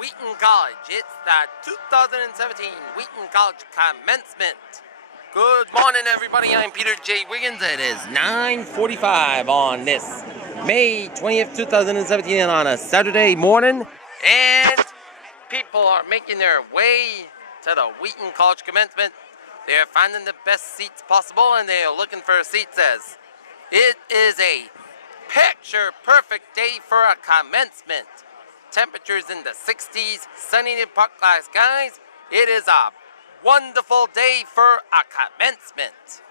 Wheaton College. It's the 2017 Wheaton College Commencement. Good morning, everybody. I'm Peter J. Wiggins. It is 9:45 on this May 20th, 2017 on a Saturday morning. And people are making their way to the Wheaton College Commencement. They're finding the best seats possible, and they're looking for seats as it is a picture-perfect day for a commencement. Temperatures in the 60s, sunny and park glass skies. It is a wonderful day for a commencement.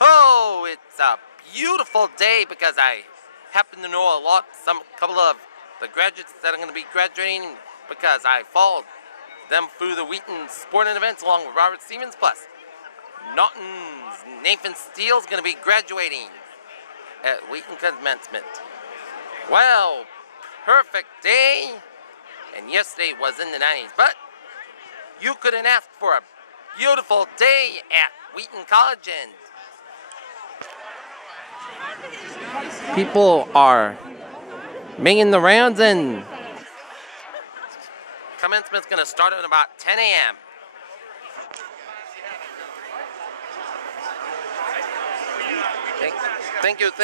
Oh, it's a beautiful day because I happen to know a couple of the graduates that are going to be graduating because I followed them through the Wheaton sporting events along with Robert Stevens. Plus, Norton's Nathan Steele is going to be graduating at Wheaton Commencement. Well, perfect day, and yesterday was in the 90s, but you couldn't ask for a beautiful day at Wheaton College, and people are making the rounds, and commencement's going to start at about 10 a.m. Thank you. It's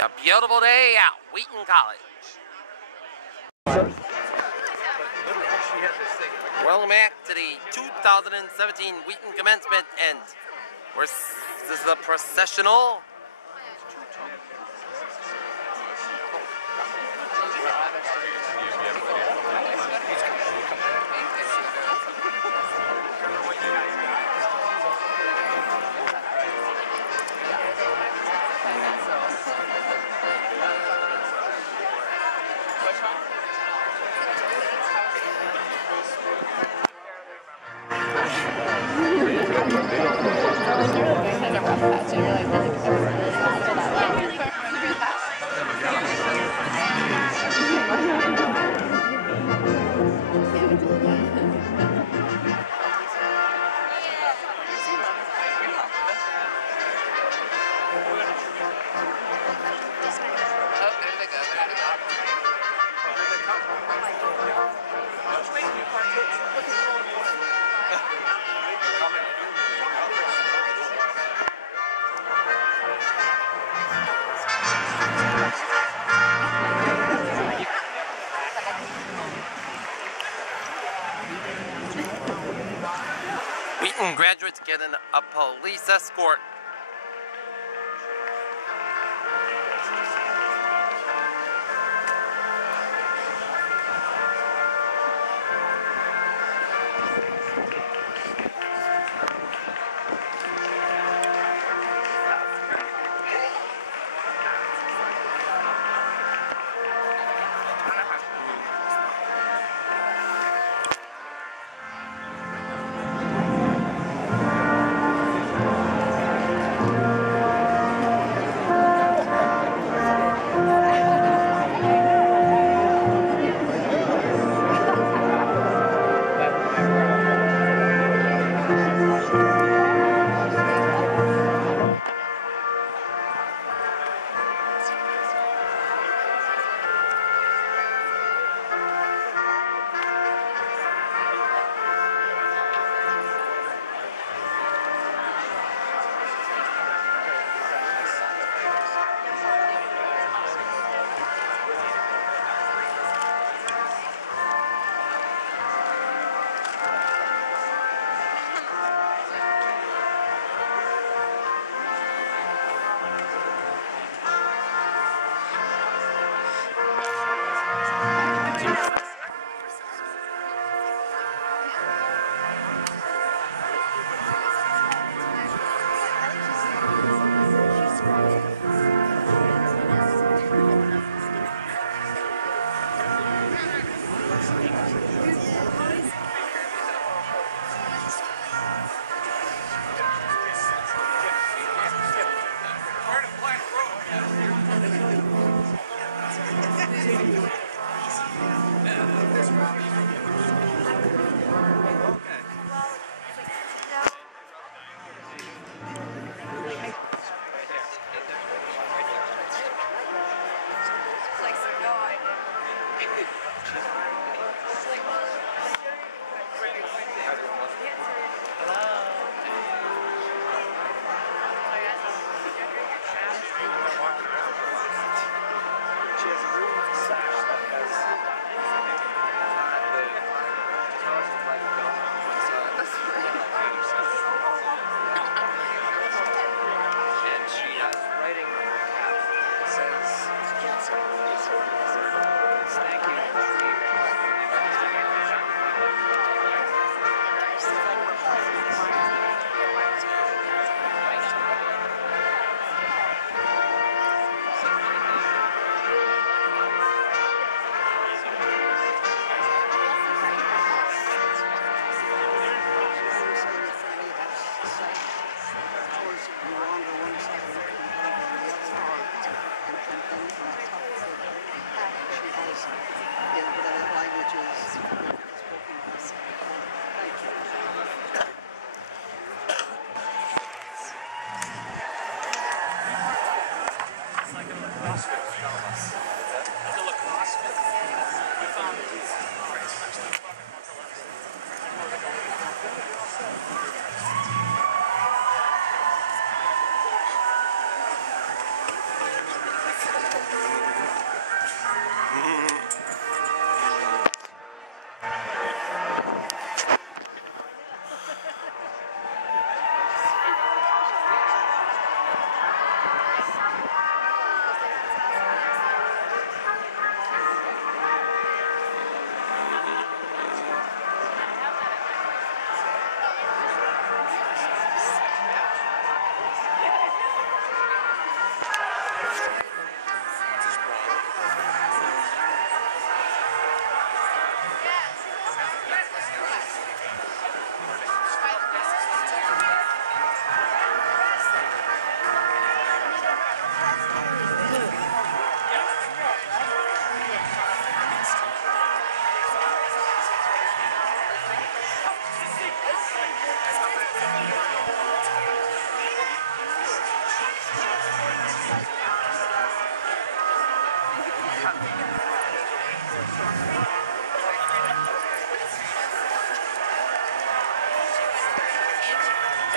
a beautiful day at Wheaton College. Welcome back to the 2017 Wheaton Commencement, and this is the processional. Wheaton graduates getting a police escort.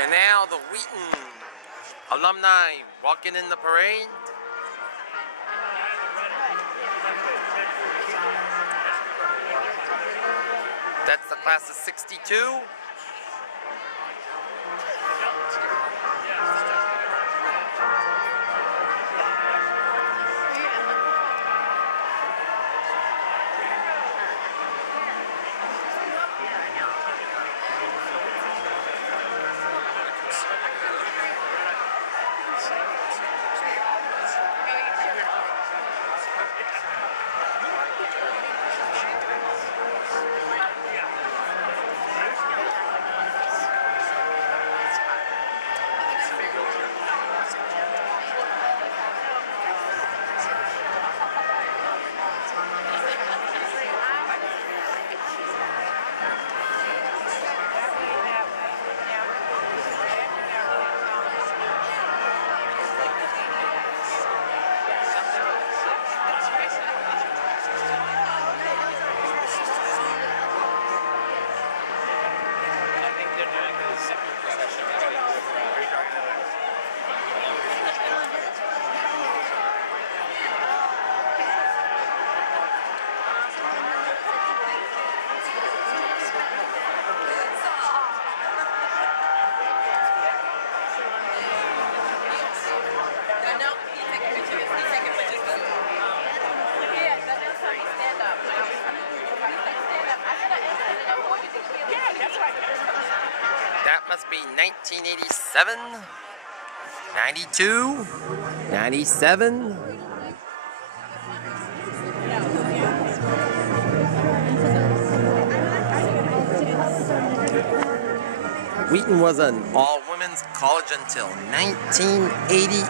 And now the Wheaton alumni walking in the parade. That's the class of 62. That must be 1987, 92, 97. Wheaton was an all-women's college until 1988.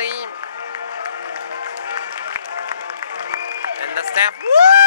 faculty and the staff. Woo!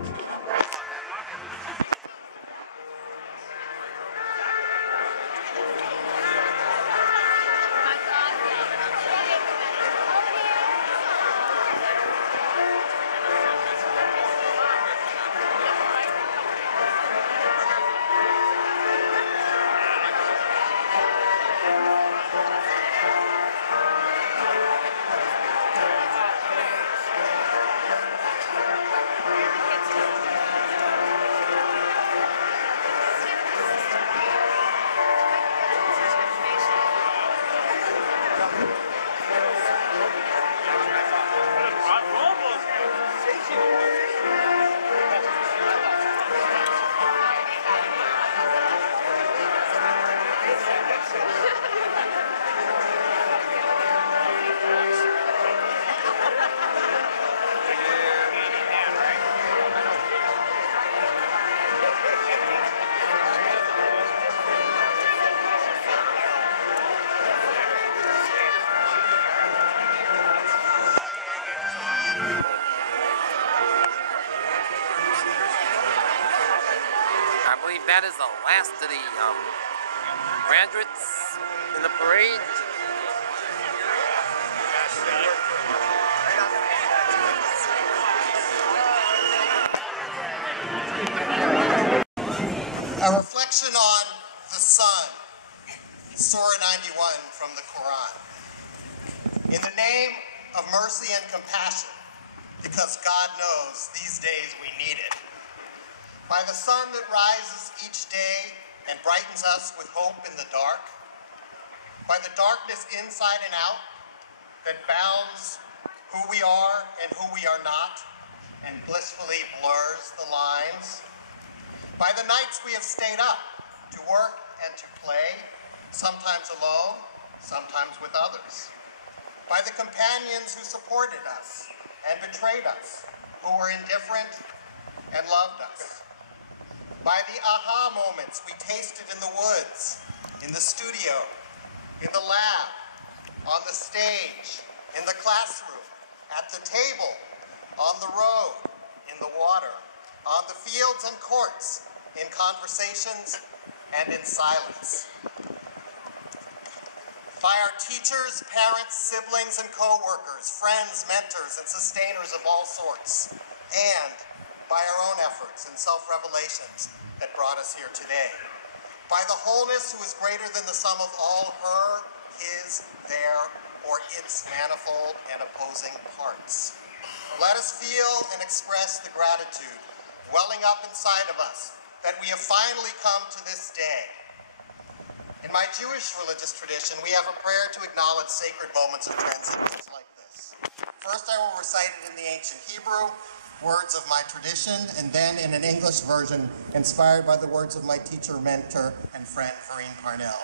I believe that is the last of the graduates in the parade. A reflection on the sun, Surah 91 from the Quran. In the name of mercy and compassion, because God knows these days we need it. By the sun that rises each day and brightens us with hope in the dark. By the darkness inside and out that bounds who we are and who we are not and blissfully blurs the lines. By the nights we have stayed up to work and to play, sometimes alone, sometimes with others. By the companions who supported us and betrayed us, who were indifferent and loved us. By the aha moments we tasted in the woods, in the studio, in the lab, on the stage, in the classroom, at the table, on the road, in the water, on the fields and courts, in conversations and in silence. By our teachers, parents, siblings, and co-workers, friends, mentors, and sustainers of all sorts, and by our own efforts and self-revelations that brought us here today. By the wholeness who is greater than the sum of all her, his, their, or its manifold and opposing parts. Let us feel and express the gratitude welling up inside of us that we have finally come to this day. In my Jewish religious tradition, we have a prayer to acknowledge sacred moments of transitions like this. First, I will recite it in the ancient Hebrew, words of my tradition, and then in an English version inspired by the words of my teacher, mentor, and friend, Farine Parnell.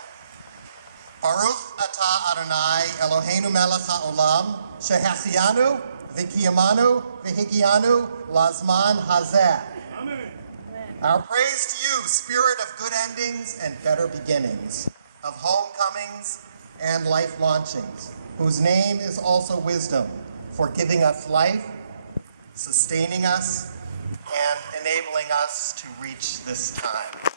Baruch atah Adonai Eloheinu melech haolam, shehachianu v'kiyamanu v'higianu lazman hazeh. Amen. Our praise to you, spirit of good endings and better beginnings, of homecomings and life launchings, whose name is also wisdom, for giving us life, sustaining us, and enabling us to reach this time.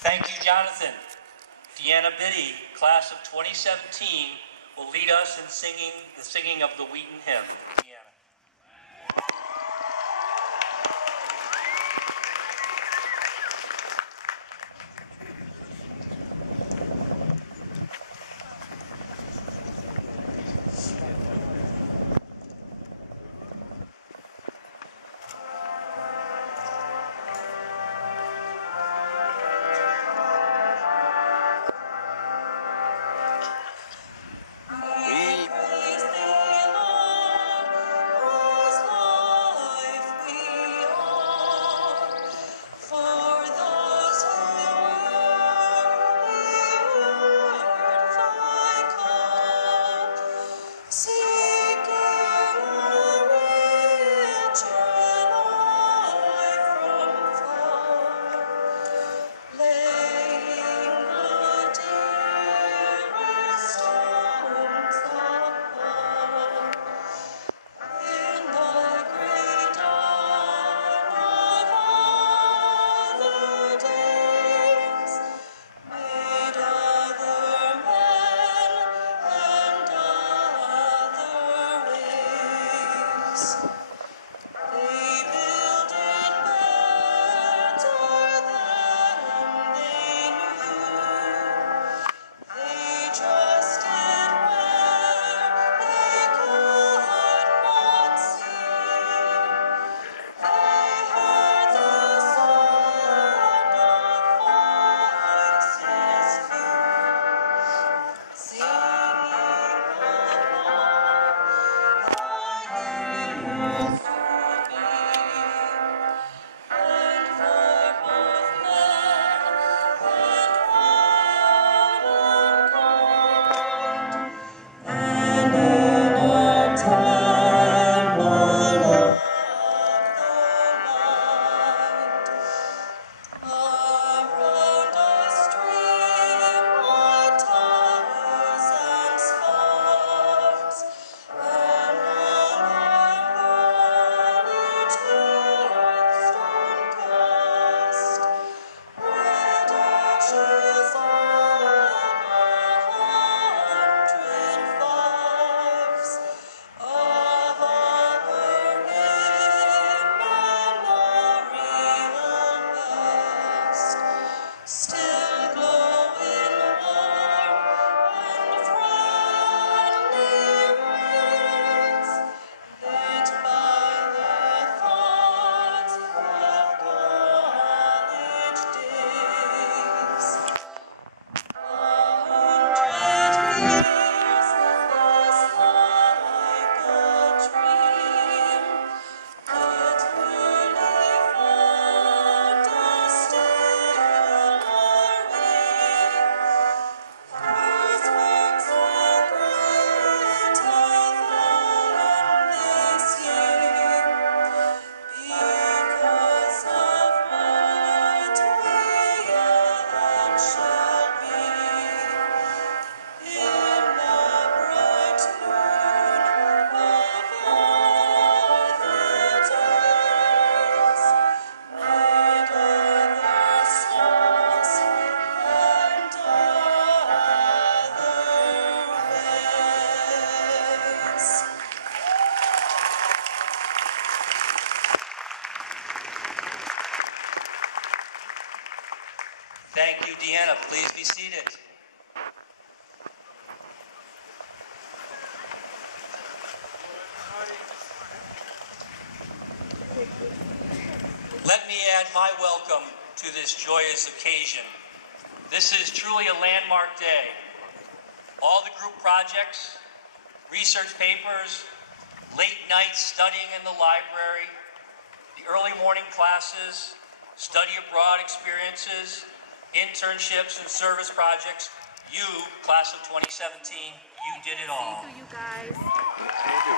Thank you, Jonathan. Deanna Biddy, class of 2017, will lead us in the singing of the Wheaton hymn. Deanna. We Thank you, Deanna. Please be seated. Let me add my welcome to this joyous occasion. This is truly a landmark day. All the group projects, research papers, late nights studying in the library, the early morning classes, study abroad experiences, internships and service projects. You, class of 2017, you did it all. Thank you, guys. Thank you.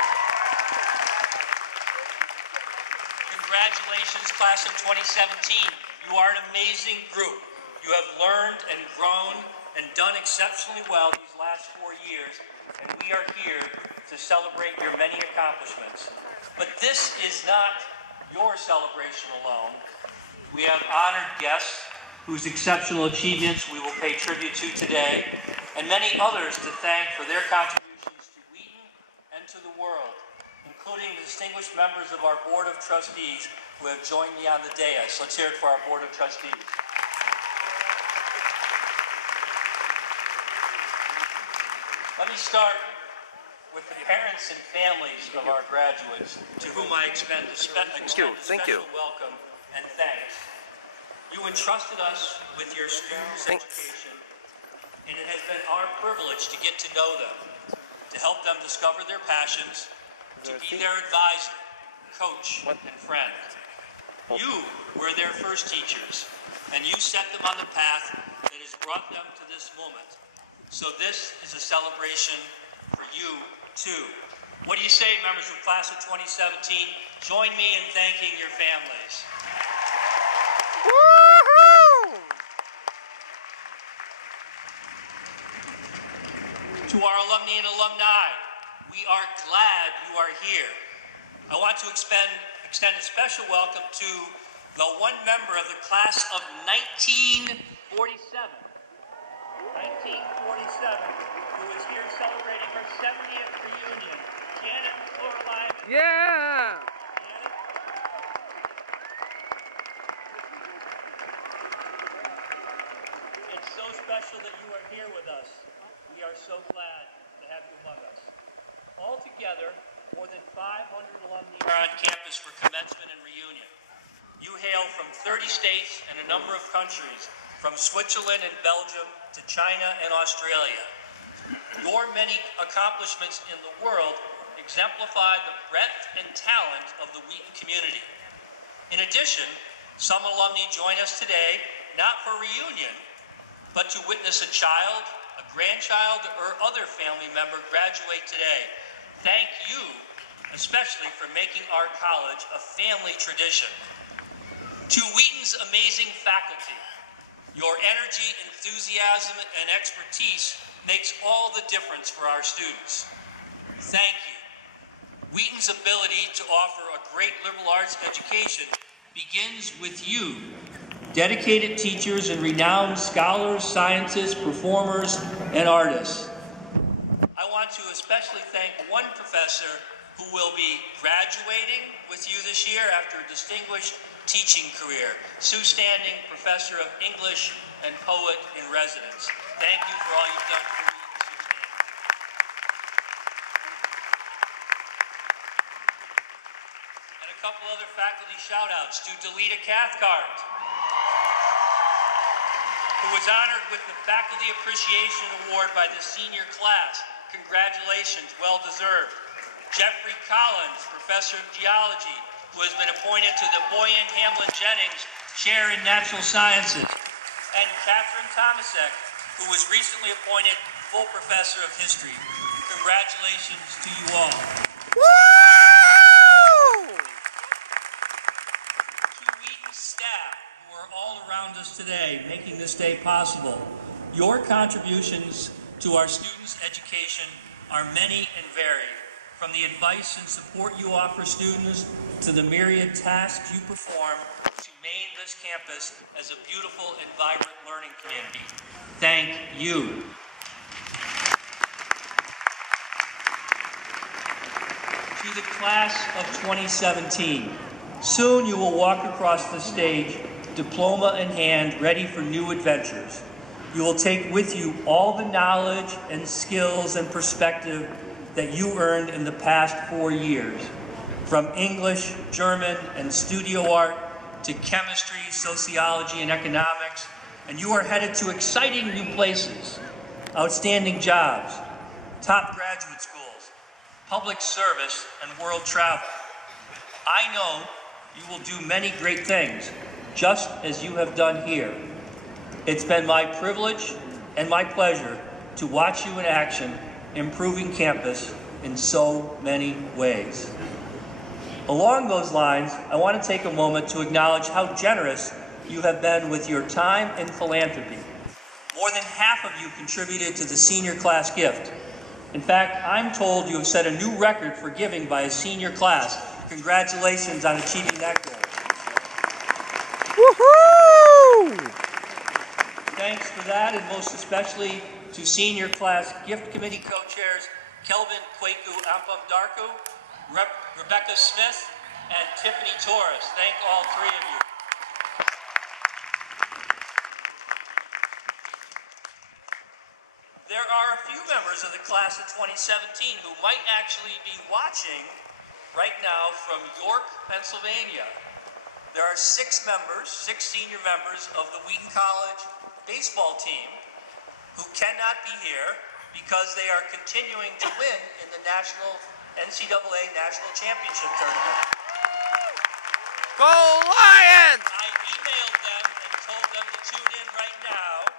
Congratulations, class of 2017. You are an amazing group. You have learned and grown and done exceptionally well these last 4 years, and we are here to celebrate your many accomplishments. But this is not your celebration alone. We have honored guests whose exceptional achievements we will pay tribute to today, and many others to thank for their contributions to Wheaton and to the world, including the distinguished members of our Board of Trustees who have joined me on the dais. Let's hear it for our Board of Trustees. Let me start with the parents and families of our graduates, to whom I extend a special welcome and thanks. You entrusted us with your students' education, and it has been our privilege to get to know them, to help them discover their passions, to be their advisor, coach, and friend. You were their first teachers, and you set them on the path that has brought them to this moment. So this is a celebration for you, too. What do you say, members of class of 2017? Join me in thanking your families. Woohoo! To our alumni and alumni, we are glad you are here. I want to extend a special welcome to the one member of the class of 1947, who is here celebrating her 70th reunion, Janet Floraline. Yeah! It's so special that you are here with us. We are so glad to have you among us. Altogether, more than 500 alumni are on campus for commencement and reunion. You hail from 30 states and a number of countries, from Switzerland and Belgium to China and Australia. Your many accomplishments in the world exemplify the breadth and talent of the Wheaton community. In addition, some alumni join us today, not for reunion, but to witness a child, a grandchild, or other family member graduate today. Thank you, especially for making our college a family tradition. To Wheaton's amazing faculty, your energy, enthusiasm, and expertise makes all the difference for our students. Thank you. Wheaton's ability to offer a great liberal arts education begins with you, dedicated teachers and renowned scholars, scientists, performers, and artists. I want to especially thank one professor who will be graduating with you this year after a distinguished teaching career, Sue Standing, Professor of English and Poet in Residence. Thank you for all you've done for me, Sue Standing. And a couple other faculty shout-outs to Delita Cathcart, who was honored with the Faculty Appreciation Award by the senior class. Congratulations, well deserved. Jeffrey Collins, Professor of Geology, who has been appointed to the Boyan Hamlin Jennings Chair in Natural Sciences. And Catherine Tomasek, who was recently appointed full Professor of History. Congratulations to you all. Woo! To Wheaton staff, who are all around us today, making this day possible. Your contributions to our students' education are many and varied, from the advice and support you offer students to the myriad tasks you perform to make this campus as a beautiful and vibrant learning community. Thank you. To the class of 2017, soon you will walk across the stage, diploma in hand, ready for new adventures. You will take with you all the knowledge and skills and perspective that you earned in the past 4 years, from English, German, and studio art to chemistry, sociology, and economics, and you are headed to exciting new places, outstanding jobs, top graduate schools, public service, and world travel. I know you will do many great things, just as you have done here. It's been my privilege and my pleasure to watch you in action, improving campus in so many ways. Along those lines, I want to take a moment to acknowledge how generous you have been with your time and philanthropy. More than half of you contributed to the senior class gift. In fact, I'm told you have set a new record for giving by a senior class. Congratulations on achieving that goal. Woohoo! Thanks for that, and most especially to senior class gift committee co-chairs Kelvin Kwaku Ampam Darku, Rebecca Smith, and Tiffany Torres. Thank all three of you. There are a few members of the class of 2017 who might actually be watching right now from York, Pennsylvania. There are 6 senior members of the Wheaton College baseball team who cannot be here because they are continuing to win in the NCAA National Championship Tournament. Go Lions! I emailed them and told them to tune in right now.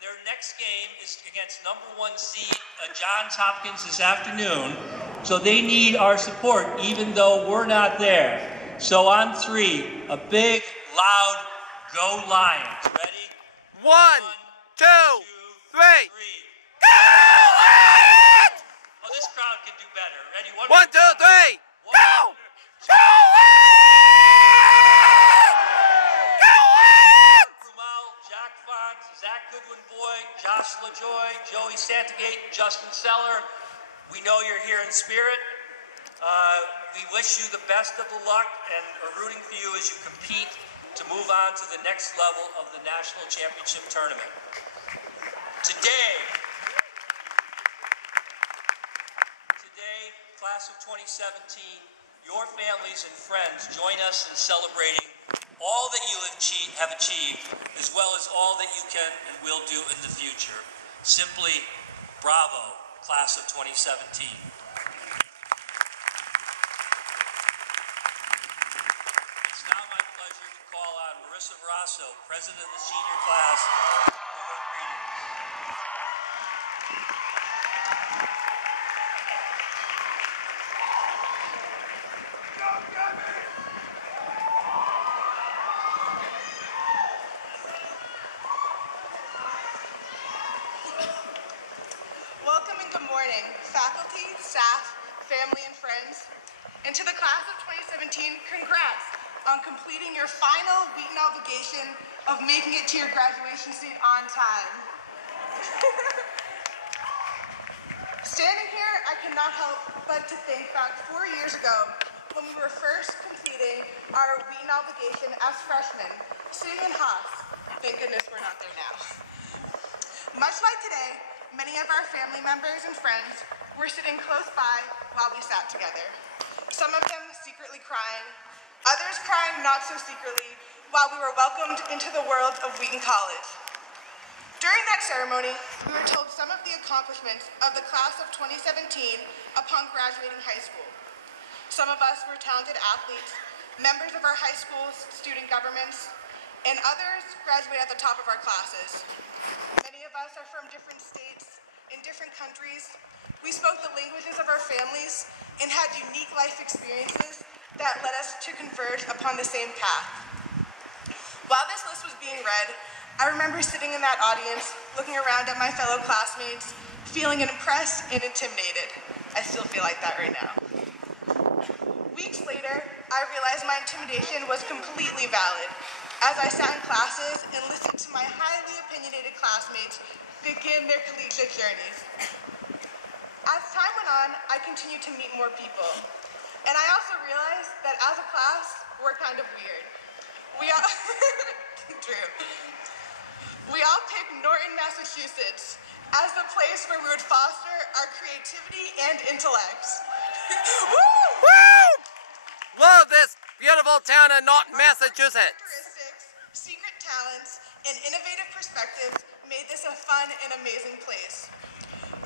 Their next game is against #1 seed Johns Hopkins this afternoon, so they need our support even though we're not there. So on 3, a big, loud, go Lions. Ready? 1, 2, 3. Go Lions! Oh, this crowd can do better. Ready? 1, 2, 3. Go! Go Lions! Kumal, Jack Font, Zach Goodwin Boyd, Josh LaJoy, Joey Santagate, Justin Seller. We know you're here in spirit. We wish you the best of the luck and are rooting for you as you compete to move on to the next level of the National Championship Tournament. Today, class of 2017, your families and friends join us in celebrating all that you have achieved, as well as all that you can and will do in the future. Simply, bravo, class of 2017. It's now my pleasure to call on Marissa Verasso, president of the senior class, for her greetings. Welcome and good morning, faculty, staff, family, and friends. And to the class of 2017, congrats on completing your final Wheaton obligation of making it to your graduation seat on time. Standing here, I cannot help but to think back 4 years ago when we were first completing our Wheaton obligation as freshmen, sitting in Haas. Thank goodness we're not there now. Much like today, many of our family members and friends were sitting close by while we sat together. Some of them secretly crying, others crying not so secretly while we were welcomed into the world of Wheaton College. During that ceremony, we were told some of the accomplishments of the class of 2017 upon graduating high school. Some of us were talented athletes, members of our high school's student governments, and others graduated at the top of our classes. Many of us are from different states, in different countries. We spoke the languages of our families and had unique life experiences that led us to converge upon the same path. While this list was being read, I remember sitting in that audience, looking around at my fellow classmates, feeling impressed and intimidated. I still feel like that right now. Weeks later, I realized my intimidation was completely valid as I sat in classes and listened to my highly opinionated classmates begin their collegiate journeys. As time went on, I continued to meet more people. And I also realized that as a class, we're kind of weird. We all, true. We all picked Norton, Massachusetts as the place where we would foster our creativity and intellect. Woo! Woo! Love this beautiful town of Norton, Massachusetts. Characteristics, secret talents, and innovative perspectives made this a fun and amazing place.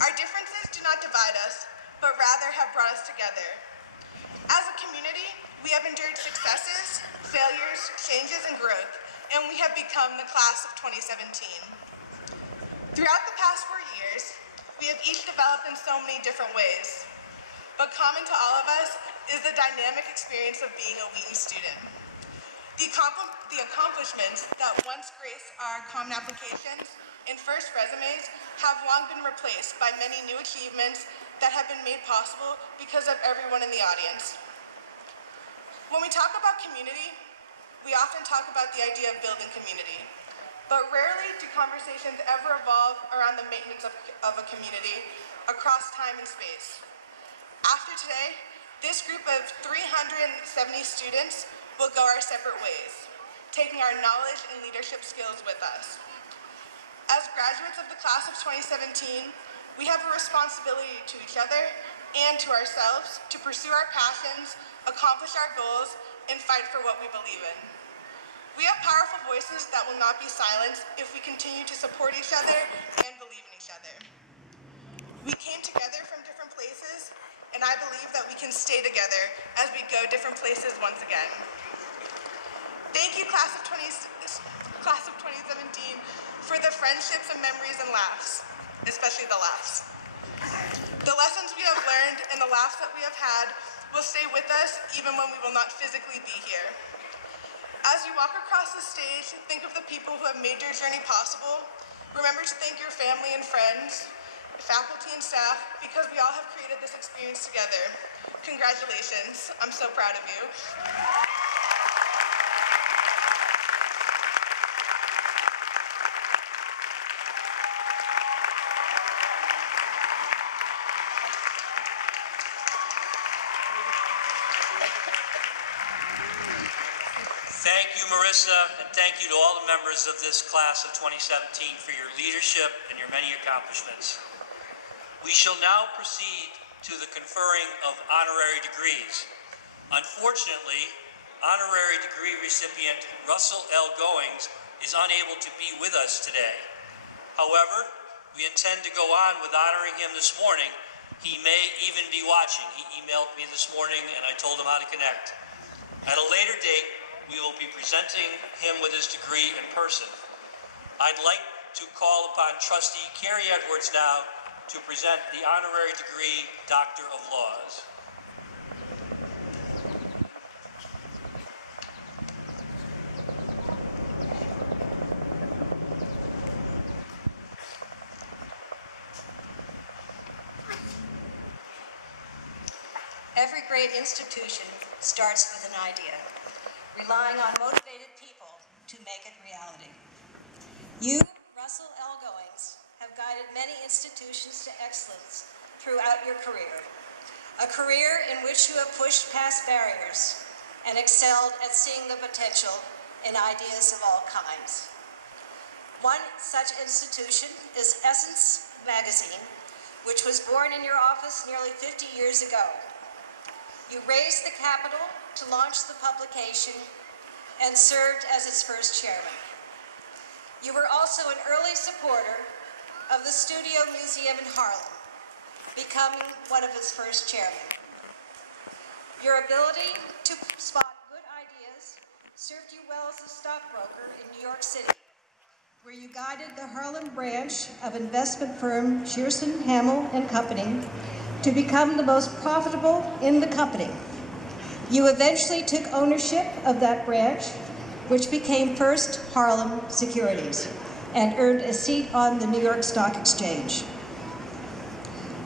Our differences do not divide us, but rather have brought us together. As a community, we have endured successes, failures, changes, and growth, and we have become the class of 2017. Throughout the past 4 years, we have each developed in so many different ways, but common to all of us is the dynamic experience of being a Wheaton student. The accomplishments that once graced our common applications and first resumes have long been replaced by many new achievements that have been made possible because of everyone in the audience. When we talk about community, we often talk about the idea of building community, but rarely do conversations ever evolve around the maintenance of a community across time and space. After today, this group of 370 students will go our separate ways, taking our knowledge and leadership skills with us. As graduates of the class of 2017, we have a responsibility to each other and to ourselves to pursue our passions, accomplish our goals, and fight for what we believe in. We have powerful voices that will not be silenced if we continue to support each other and believe in each other. We came together from different places, and I believe that we can stay together as we go different places once again. Thank you, class of 2017, for the friendships and memories and laughs, especially the laughs. The lessons we have learned and the laughs that we have had will stay with us even when we will not physically be here. As you walk across the stage, think of the people who have made your journey possible. Remember to thank your family and friends, faculty and staff, because we all have created this experience together. Congratulations. I'm so proud of you. Thank you, Marissa, and thank you to all the members of this class of 2017 for your leadership and your many accomplishments. We shall now proceed to the conferring of honorary degrees. Unfortunately, honorary degree recipient Russell L. Goings is unable to be with us today. However, we intend to go on with honoring him this morning. He may even be watching. He emailed me this morning and I told him how to connect. At a later date, we will be presenting him with his degree in person. I'd like to call upon Trustee Carrie Edwards now to present the honorary degree Doctor of Laws. Every great institution starts with an idea, relying on motivated people to make it reality. You, Russell L. Goings, have guided many institutions to excellence throughout your career, a career in which you have pushed past barriers and excelled at seeing the potential in ideas of all kinds. One such institution is Essence Magazine, which was born in your office nearly 50 years ago. You raised the capital to launch the publication and served as its first chairman. You were also an early supporter of the Studio Museum in Harlem, becoming one of its first chairmen. Your ability to spot good ideas served you well as a stockbroker in New York City, where you guided the Harlem branch of investment firm Shearson, Hamel and Company to become the most profitable in the company. You eventually took ownership of that branch which became First Harlem Securities and earned a seat on the New York Stock Exchange.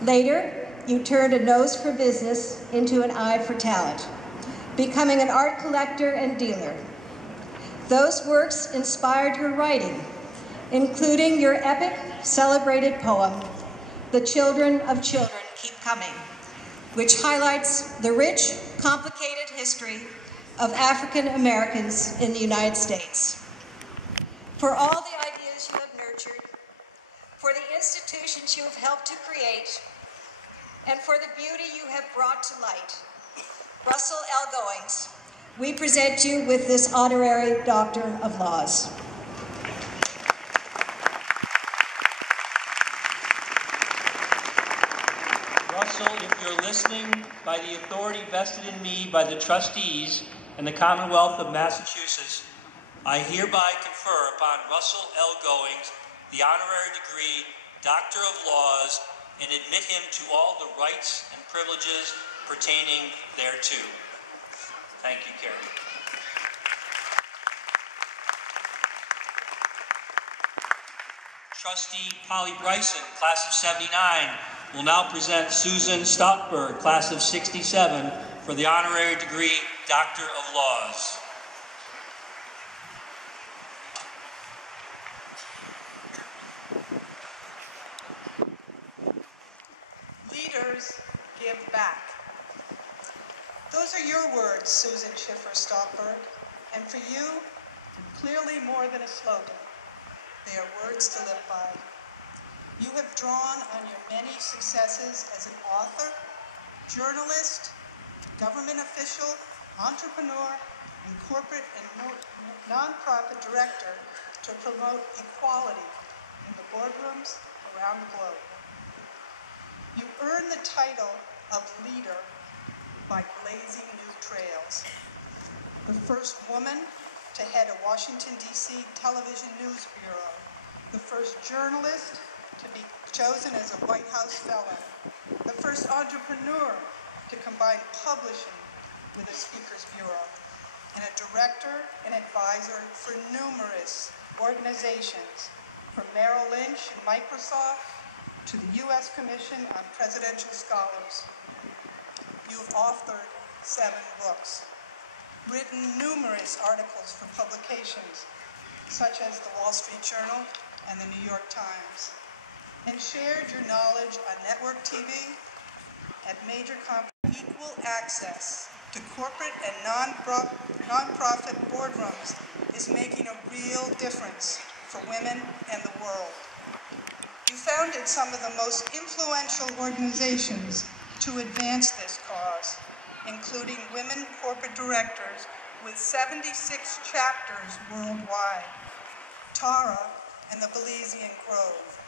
Later, you turned a nose for business into an eye for talent, becoming an art collector and dealer. Those works inspired your writing, including your epic, celebrated poem, The Children of Children Keep Coming, which highlights the rich, complicated history of African Americans in the United States. For all the ideas you have nurtured, for the institutions you have helped to create, and for the beauty you have brought to light, Russell L. Goings, we present you with this honorary Doctor of Laws. Russell, if you're listening, by the authority vested in me by the trustees and the Commonwealth of Massachusetts, I hereby confer upon Russell L. Goings the honorary degree Doctor of Laws and admit him to all the rights and privileges pertaining thereto. Thank you, Carrie. Trustee Polly Bryson, class of 79, will now present Susan Stockberg, class of 67, for the honorary degree Doctor of Laws. Leaders give back. Those are your words, Susan Schiffer Stockberg, and for you, clearly more than a slogan. They are words to live by. You have drawn on your many successes as an author, journalist, government official, entrepreneur, and corporate and nonprofit director to promote equality in the boardrooms around the globe. You earn the title of leader by blazing new trails. The first woman to head a Washington, D.C. television news bureau. The first journalist to be chosen as a White House fellow. The first entrepreneur to combine publishing with a speaker's bureau. And a director and advisor for numerous organizations, from Merrill Lynch and Microsoft to the U.S. Commission on Presidential Scholars. You've authored 7 books, written numerous articles for publications, such as the Wall Street Journal and the New York Times, and shared your knowledge on network TV at major conferences. Equal access to corporate and non-profit boardrooms is making a real difference for women and the world. You founded some of the most influential organizations to advance this cause, including Women Corporate Directors with 76 chapters worldwide, Tara and the Belizean Grove.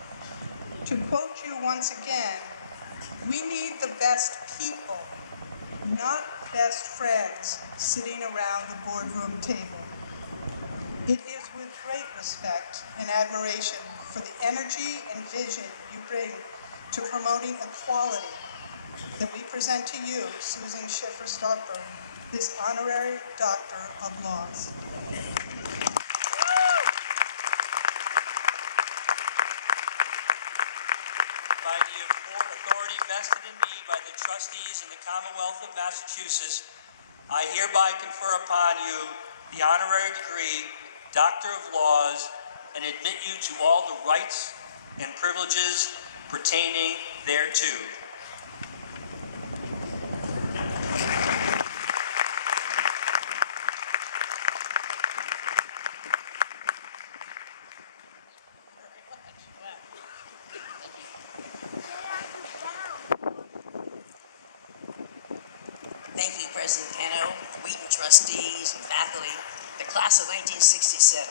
To quote you once again, we need the best people, not best friends, sitting around the boardroom table. It is with great respect and admiration for the energy and vision you bring to promoting equality that we present to you, Susan Schiffer Stockberg, this honorary Doctor of Laws. By the authority vested in me by the trustees in the Commonwealth of Massachusetts, I hereby confer upon you the honorary degree Doctor of Laws and admit you to all the rights and privileges pertaining thereto. Thank you, President Cano, Wheaton trustees and faculty, the class of 1967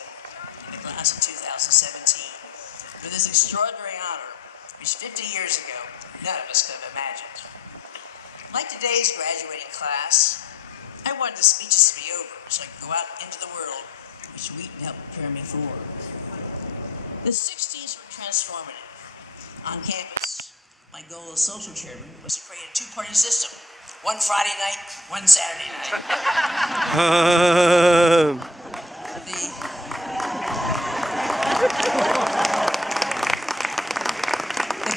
and the class of 2017, for this extraordinary honor, which 50 years ago, none of us could have imagined. Like today's graduating class, I wanted the speeches to be over so I could go out into the world, which Wheaton helped prepare me for. The 60s were transformative. On campus, my goal as social chairman was to create a 2-party system. One Friday night, one Saturday night. The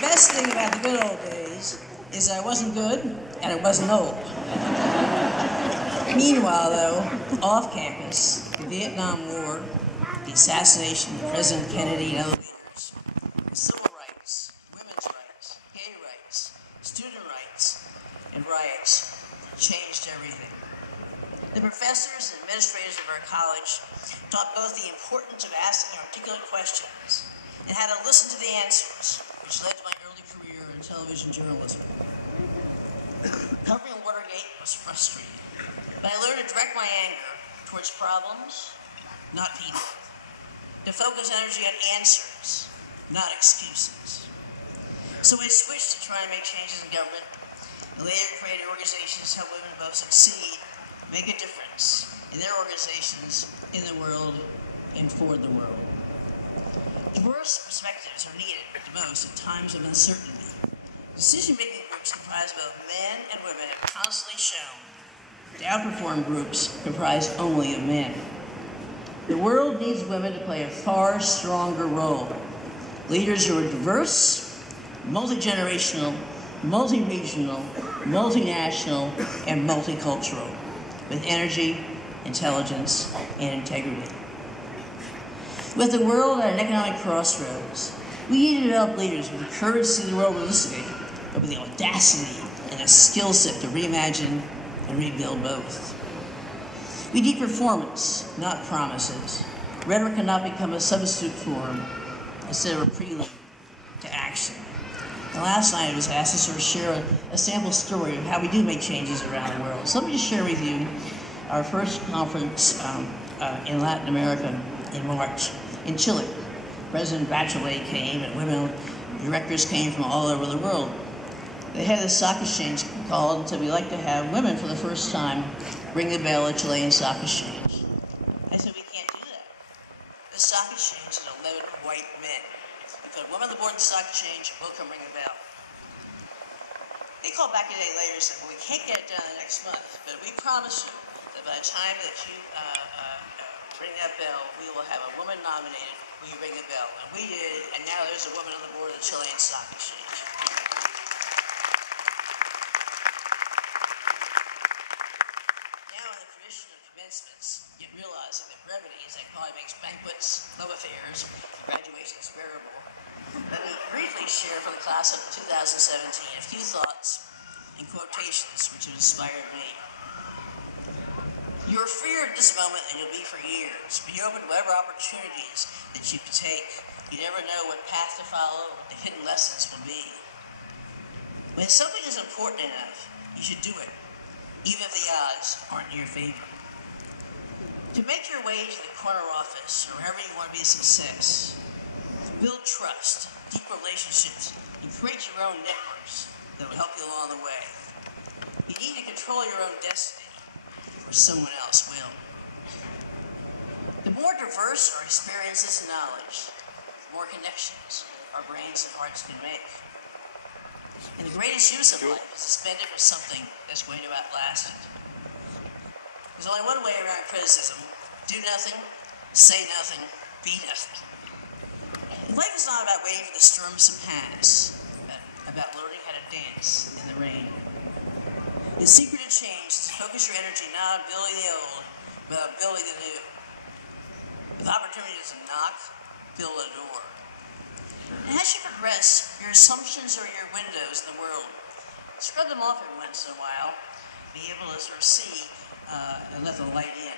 best thing about the good old days is I wasn't good and I wasn't old. Meanwhile, though, off campus, the Vietnam War, the assassination of President Kennedy and other leaders, civil rights, women's rights, gay rights, student rights, and riots changed everything. The professors and administrators of our college taught both the importance of asking articulate questions and how to listen to the answers, which led to my early career in television journalism. Covering Watergate was frustrating, but I learned to direct my anger towards problems, not people. To focus energy on answers, not excuses. So I switched to trying to make changes in government, and later created organizations to help women both succeed, make a difference in their organizations, in the world, and for the world. Diverse perspectives are needed the most at times of uncertainty. Decision-making groups comprised of both men and women have constantly shown to outperform groups comprised only of men. The world needs women to play a far stronger role. Leaders who are diverse, multi-generational, multi-regional, multinational, and multicultural, with energy, intelligence, and integrity. With the world at an economic crossroads, we need to develop leaders with the courage to see the world realistically, but with the audacity and the skill set to reimagine and rebuild both. We need performance, not promises. Rhetoric cannot become a substitute form instead of a prelude to action. And last night I was asked to sort of share a sample story of how we do make changes around the world. So let me just share with you our first conference in Latin America in March in Chile. President Bachelet came and women directors came from all over the world. They had the stock exchange called and said, we'd like to have women for the first time ring the bell at Chilean Stock Exchange. I said, we can't do that. The stock exchange is 11 white men. We put a woman on the board of the stock exchange, we'll come ring the bell. They called back a day later and said, well, we can't get it done the next month, but we promise you that by the time that you ring that bell, we will have a woman nominated when you ring the bell. And we did, and now there's a woman on the board of the Chilean Stock Exchange. Commencements, yet realizing that brevity is that probably makes banquets, love affairs, and graduations bearable. Let me briefly share from the class of 2017 a few thoughts and quotations which have inspired me. You are freer at this moment than you'll be for years. Be open to whatever opportunities that you can take. You never know what path to follow, what the hidden lessons will be. When something is important enough, you should do it, even if the odds aren't in your favor. To make your way to the corner office, or wherever you want to be a success, build trust, deep relationships, and create your own networks that will help you along the way. You need to control your own destiny, or someone else will. The more diverse our experiences and knowledge, the more connections our brains and hearts can make. And the greatest use of life is to spend it for something that's going to outlast it. There's only one way around criticism: do nothing, say nothing, be nothing. Life is not about waiting for the storms to pass, but about learning how to dance in the rain. The secret of change is to focus your energy not on building the old, but on building the new. With opportunities to knock, build a door. And as you progress, your assumptions are your windows in the world. Scrub them off every once in a while, be able to sort of see and let the light in.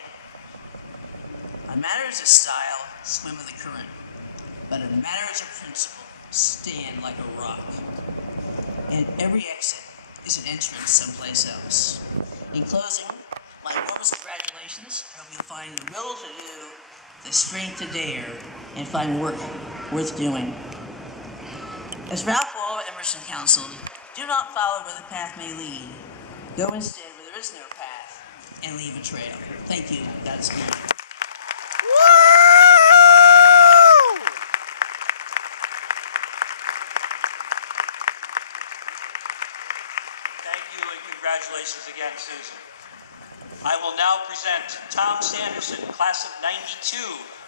On matters of style, swim with the current. But in matters of principle, stand like a rock. And every exit is an entrance someplace else. In closing, my warmest congratulations. I hope you find the will to do, the strength to dare, and find work worth doing. As Ralph Waldo Emerson counseled, do not follow where the path may lead. Go instead where there is no path, and leave a trail. Thank you. Godspeed. Thank you and congratulations again, Susan. I will now present Tom Sanderson, class of '92,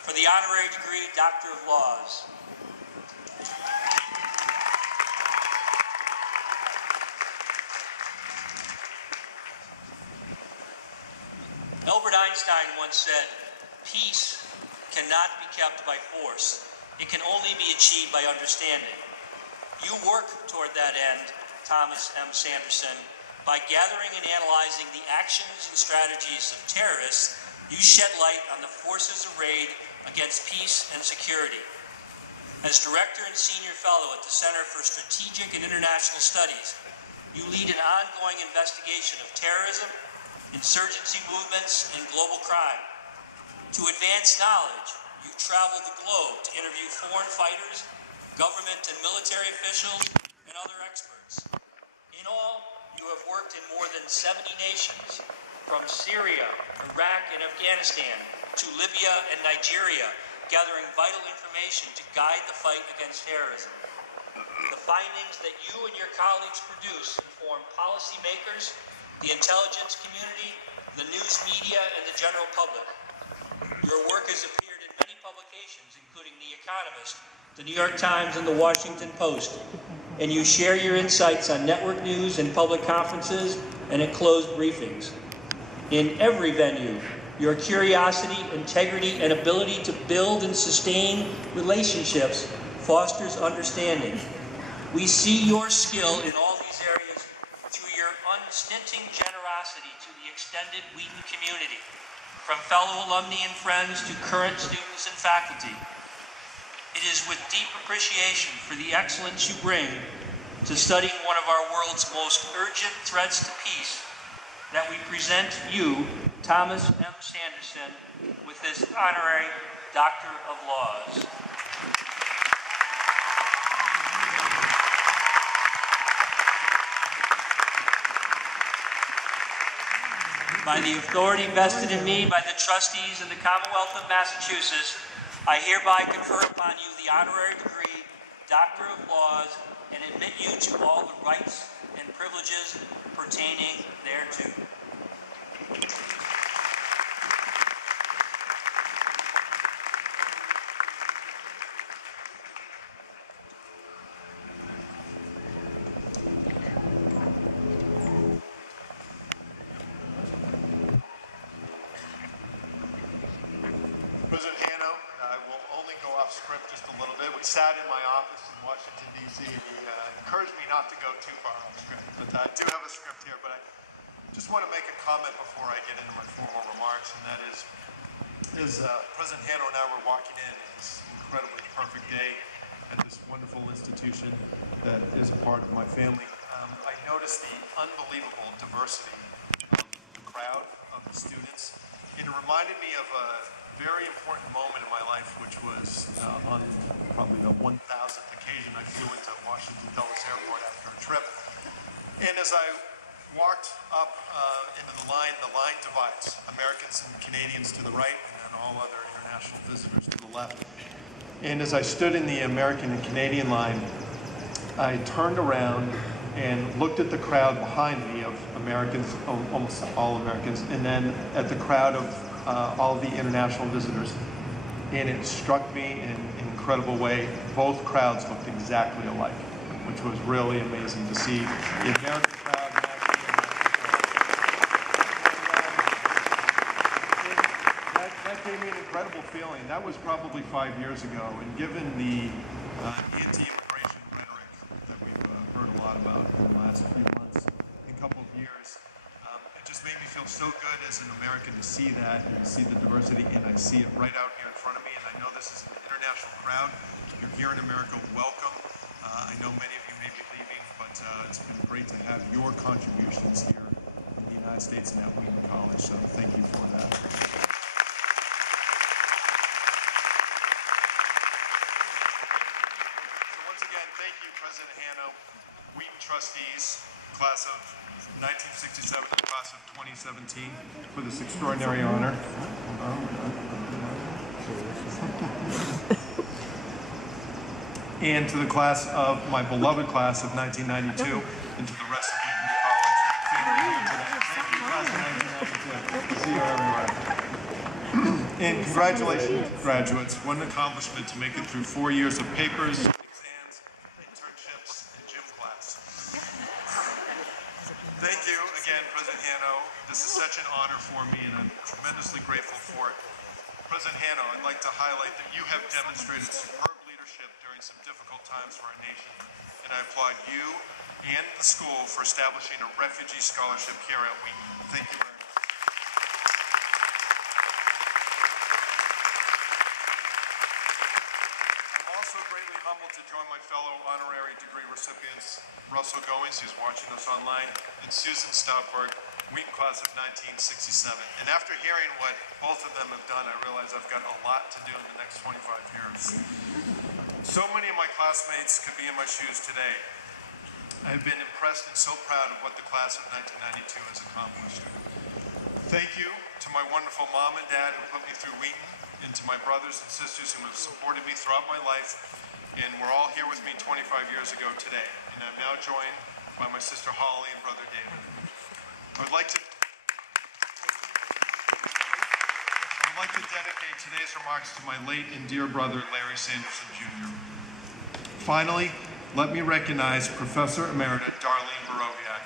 for the honorary degree Doctor of Laws. Albert Einstein once said, "Peace cannot be kept by force. It can only be achieved by understanding." You work toward that end, Thomas M. Sanderson. By gathering and analyzing the actions and strategies of terrorists, you shed light on the forces arrayed against peace and security. As Director and Senior Fellow at the Center for Strategic and International Studies, you lead an ongoing investigation of terrorism, insurgency movements, and global crime. To advance knowledge, you travel the globe to interview foreign fighters, government and military officials, and other experts. In all, you have worked in more than 70 nations, from Syria, Iraq, and Afghanistan to Libya and Nigeria, gathering vital information to guide the fight against terrorism. The findings that you and your colleagues produce inform policymakers, the intelligence community, the news media, and the general public. Your work has appeared in many publications, including The Economist, The New York Times, and The Washington Post, and you share your insights on network news and public conferences and at closed briefings. In every venue, your curiosity, integrity, and ability to build and sustain relationships fosters understanding. We see your skill in all these areas through your unstinting generosity to the extended Wheaton community, from fellow alumni and friends to current students and faculty. It is with deep appreciation for the excellence you bring to studying one of our world's most urgent threats to peace that we present you, Thomas M. Sanderson, with this honorary Doctor of Laws. By the authority vested in me by the trustees of the Commonwealth of Massachusetts, I hereby confer upon you the honorary degree, Doctor of Laws, and admit you to all the rights and privileges pertaining thereto. President Hanno, I will only go off script just a little bit. We sat in my office in Washington, D.C., and he encouraged me not to go too far off script. But I do have a script here, but I just want to make a comment before I get into my formal remarks, and that is President Hanno and I were walking in this incredibly perfect day at this wonderful institution that is a part of my family. I noticed the unbelievable diversity of the crowd, of the students, and it reminded me of a very important moment in my life, which was on probably the 1,000th occasion I flew into Washington Dulles Airport after a trip. And as I walked up into the line divides. Americans and Canadians to the right, and then all other international visitors to the left. And as I stood in the American and Canadian line, I turned around and looked at the crowd behind me of Americans, almost all Americans, and then at the crowd of all of the international visitors. And it struck me in an incredible way. Both crowds looked exactly alike, which was really amazing to see. The American crowd matched the international crowd. That gave me an incredible feeling. That was probably 5 years ago. And given the anti-immigration rhetoric that we've heard a lot about in the last few months, a couple of years, it just made me feel so good as an American to see that and to see the diversity, and I see it right out here in front of me. And I know this is an international crowd. You're here in America, welcome. I know many of you may be leaving, but it's been great to have your contributions here in the United States and at Wheaton College, so thank you for that. So once again, thank you, President Hanno, Wheaton trustees, class of 1967 and class of 2017, for this extraordinary honor. And to the class of my beloved class of 1992, and to the rest of Wheaton College. Thank you, class of 1992. See you everywhere. And congratulations, graduates. What an accomplishment to make it through 4 years of papers, exams, internships, and gym class. Thank you again, President Hanno. This is such an honor for me, and I'm tremendously grateful for it. President Hanno, I'd like to highlight that you have demonstrated superb leadership during some difficult times for our nation, and I applaud you and the school for establishing a refugee scholarship here at Wheaton. Thank you very much. Greatly humbled to join my fellow honorary degree recipients, Russell Goings, who's watching us online, and Susan Stoutberg, Wheaton class of 1967. And after hearing what both of them have done, I realize I've got a lot to do in the next 25 years. So many of my classmates could be in my shoes today. I've been impressed and so proud of what the class of 1992 has accomplished. Thank you to my wonderful mom and dad who put me through Wheaton, and to my brothers and sisters who have supported me throughout my life, and were all here with me 25 years ago today. And I'm now joined by my sister Holly and brother David. I'd like to dedicate today's remarks to my late and dear brother, Larry Sanderson Jr. Finally, let me recognize Professor Emerita Darlene Borowiak.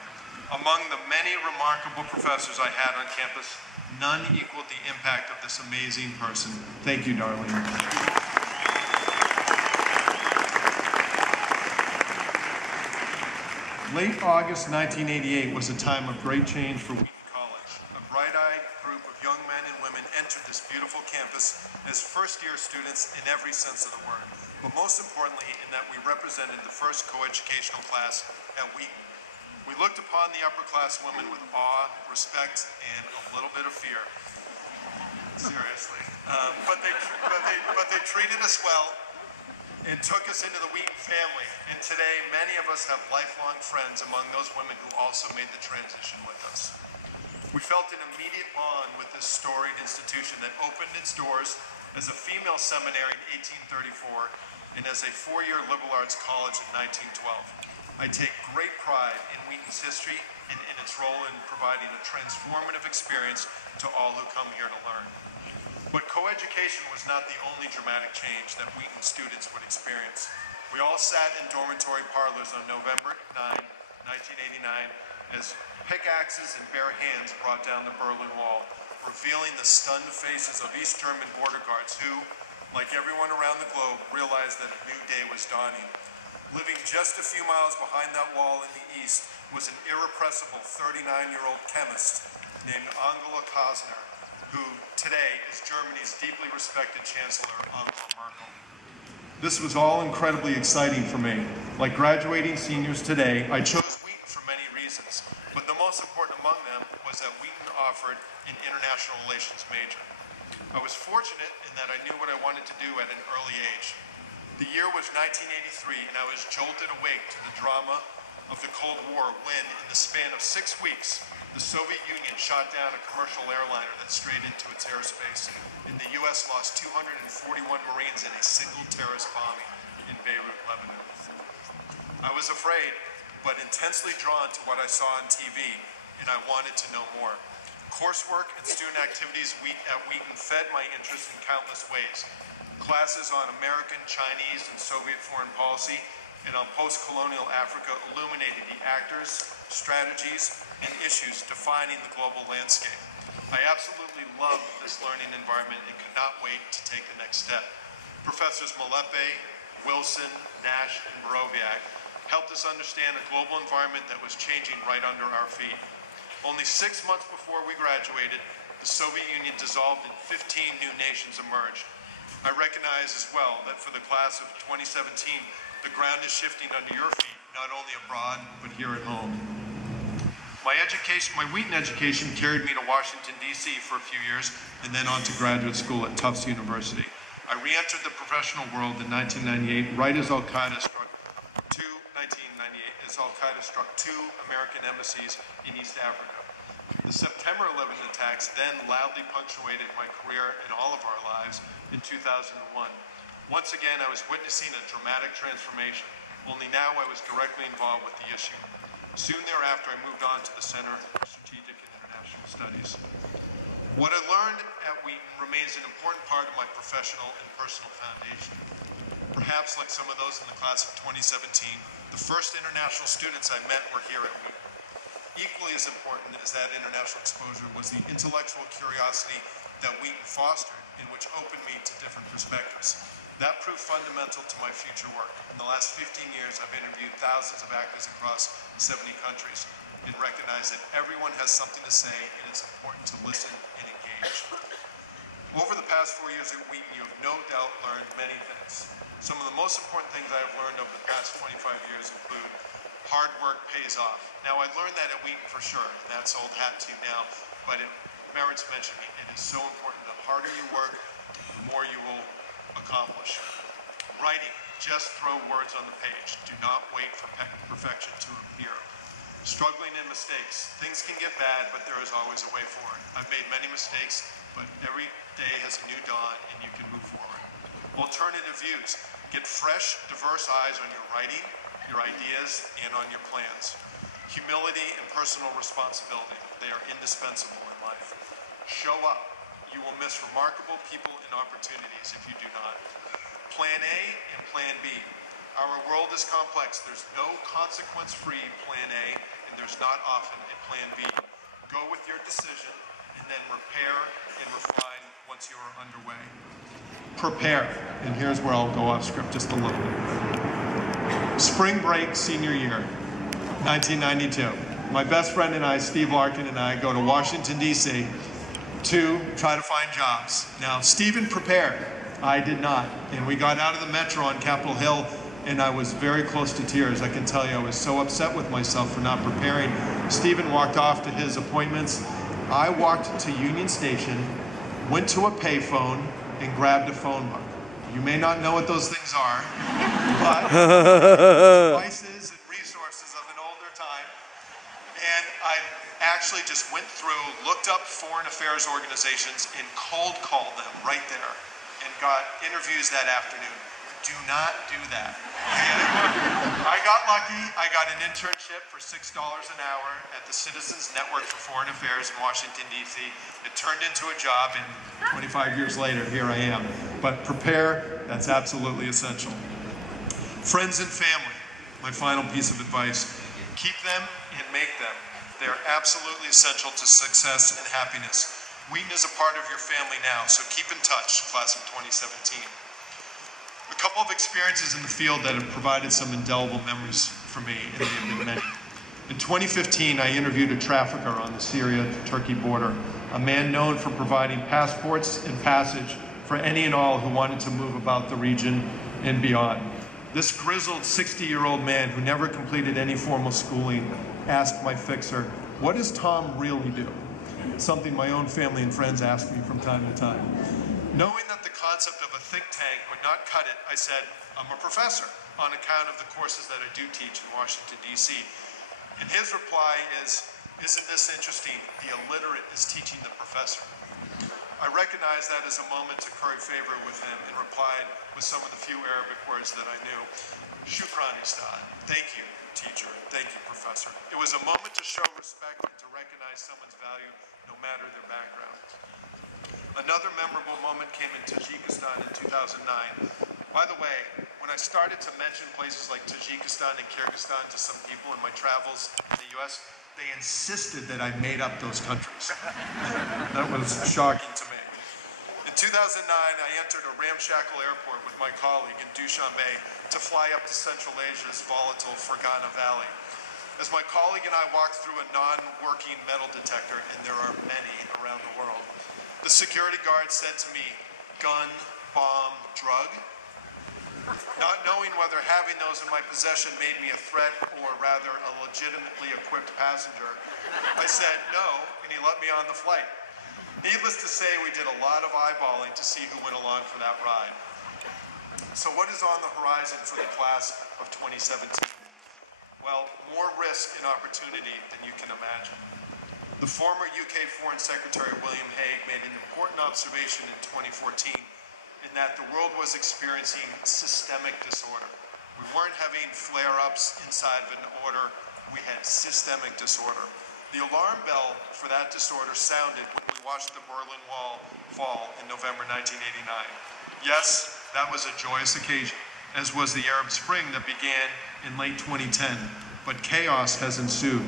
Among the many remarkable professors I had on campus, none equaled the impact of this amazing person. Thank you, Darlene. Late August 1988 was a time of great change for Wheaton College. A bright-eyed group of young men and women entered this beautiful campus as first-year students in every sense of the word, but most importantly in that we represented the first coeducational class at Wheaton. We looked upon the upper-class women with awe, respect, and a little bit of fear. Seriously. But they treated us well and took us into the Wheaton family. And today, many of us have lifelong friends among those women who also made the transition with us. We felt an immediate bond with this storied institution that opened its doors as a female seminary in 1834 and as a four-year liberal arts college in 1912. I take great pride in Wheaton's history and in its role in providing a transformative experience to all who come here to learn. But coeducation was not the only dramatic change that Wheaton students would experience. We all sat in dormitory parlors on November 9, 1989, as pickaxes and bare hands brought down the Berlin Wall, revealing the stunned faces of East German border guards who, like everyone around the globe, realized that a new day was dawning. Living just a few miles behind that wall in the east was an irrepressible 39-year-old chemist named Angela Kosner, who today is Germany's deeply respected Chancellor, Angela Merkel. This was all incredibly exciting for me. Like graduating seniors today, I chose Wheaton for many reasons, but the most important among them was that Wheaton offered an international relations major. I was fortunate in that I knew what I wanted to do at an early age. The year was 1983, and I was jolted awake to the drama of the Cold War when, in the span of 6 weeks, the Soviet Union shot down a commercial airliner that strayed into its airspace, and the U.S. lost 241 Marines in a single terrorist bombing in Beirut, Lebanon. I was afraid, but intensely drawn to what I saw on TV, and I wanted to know more. Coursework and student activities at Wheaton fed my interest in countless ways. Classes on American, Chinese, and Soviet foreign policy and on post-colonial Africa illuminated the actors, strategies, and issues defining the global landscape. I absolutely loved this learning environment and could not wait to take the next step. Professors Malepe, Wilson, Nash, and Borowiak helped us understand a global environment that was changing right under our feet. Only 6 months before we graduated, the Soviet Union dissolved and 15 new nations emerged. I recognize as well that for the class of 2017, the ground is shifting under your feet, not only abroad, but here at home. My Wheaton education carried me to Washington, D.C. for a few years, and then on to graduate school at Tufts University. I re-entered the professional world in 1998, right as Al-Qaeda struck two American embassies in East Africa. The September 11th attacks then loudly punctuated my career and all of our lives in 2001. Once again, I was witnessing a dramatic transformation, only now I was directly involved with the issue. Soon thereafter, I moved on to the Center for Strategic and International Studies. What I learned at Wheaton remains an important part of my professional and personal foundation. Perhaps like some of those in the class of 2017, the first international students I met were here at Wheaton. Equally as important as that international exposure was the intellectual curiosity that Wheaton fostered, in which opened me to different perspectives. That proved fundamental to my future work. In the last 15 years, I've interviewed thousands of actors across 70 countries and recognized that everyone has something to say, and it's important to listen and engage. Over the past 4 years at Wheaton, you have no doubt learned many things. Some of the most important things I have learned over the past 25 years include hard work pays off. Now, I learned that at Wheaton for sure, and that's old hat to you now, but it merits mentioning. It is so important. The harder you work, the more you will accomplish. Writing, just throw words on the page. Do not wait for perfection to appear. Struggling in mistakes. Things can get bad, but there is always a way forward. I've made many mistakes, but every day has a new dawn and you can move forward. Alternative views. Get fresh, diverse eyes on your writing, your ideas, and on your plans. Humility and personal responsibility. They are indispensable in life. Show up. You will miss remarkable people and opportunities if you do not. Plan A and Plan B. Our world is complex. There's no consequence-free Plan A, and there's not often a Plan B. Go with your decision, and then repair and refine once you are underway. Prepare, and here's where I'll go off script just a little bit. Spring break, senior year, 1992. My best friend and I, Steve Larkin and I, go to Washington, D.C., to try to find jobs. Now, Stephen prepared. I did not. And we got out of the metro on Capitol Hill, and I was very close to tears. I can tell you, I was so upset with myself for not preparing. Stephen walked off to his appointments. I walked to Union Station, went to a payphone, and grabbed a phone book. You may not know what those things are, but devices and resources of an older time. And I actually just went through, looked up foreign affairs organizations, and cold called them right there, and got interviews that afternoon. Do not do that. I got lucky. I got an internship for $6 an hour at the Citizens Network for Foreign Affairs in Washington, D.C. It turned into a job, and 25 years later, here I am. But prepare, that's absolutely essential. Friends and family, my final piece of advice. Keep them and make them. They are absolutely essential to success and happiness. Wheaton is a part of your family now, so keep in touch, class of 2017. A couple of experiences in the field that have provided some indelible memories for me, and they have been many. In 2015, I interviewed a trafficker on the Syria-Turkey border, a man known for providing passports and passage for any and all who wanted to move about the region and beyond. This grizzled 60-year-old man who never completed any formal schooling asked my fixer, "What does Tom really do?" Something my own family and friends ask me from time to time. Knowing that the concept of a think tank would not cut it, I said, "I'm a professor," on account of the courses that I do teach in Washington, D.C. And his reply is, "Isn't this interesting? The illiterate is teaching the professor." I recognized that as a moment to curry favor with him and replied with some of the few Arabic words that I knew. "Shukran, Ustad." Thank you, teacher. Thank you, professor. It was a moment to show respect and to recognize someone's value no matter their background. Another memorable moment came in Tajikistan in 2009. By the way, when I started to mention places like Tajikistan and Kyrgyzstan to some people in my travels in the U.S., they insisted that I made up those countries. That was shocking to me. In 2009, I entered a ramshackle airport with my colleague in Dushanbe to fly up to Central Asia's volatile Fergana Valley. As my colleague and I walked through a non-working metal detector, and there are many around the world, the security guard said to me, "Gun, bomb, drug?" Not knowing whether having those in my possession made me a threat or rather a legitimately equipped passenger, I said no, and he let me on the flight. Needless to say, we did a lot of eyeballing to see who went along for that ride. So what is on the horizon for the class of 2017? Well, more risk and opportunity than you can imagine. The former UK Foreign Secretary William Hague made an important observation in 2014 in that the world was experiencing systemic disorder. We weren't having flare-ups inside of an order, we had systemic disorder. The alarm bell for that disorder sounded when we watched the Berlin Wall fall in November 1989. Yes, that was a joyous occasion, as was the Arab Spring that began in late 2010, but chaos has ensued.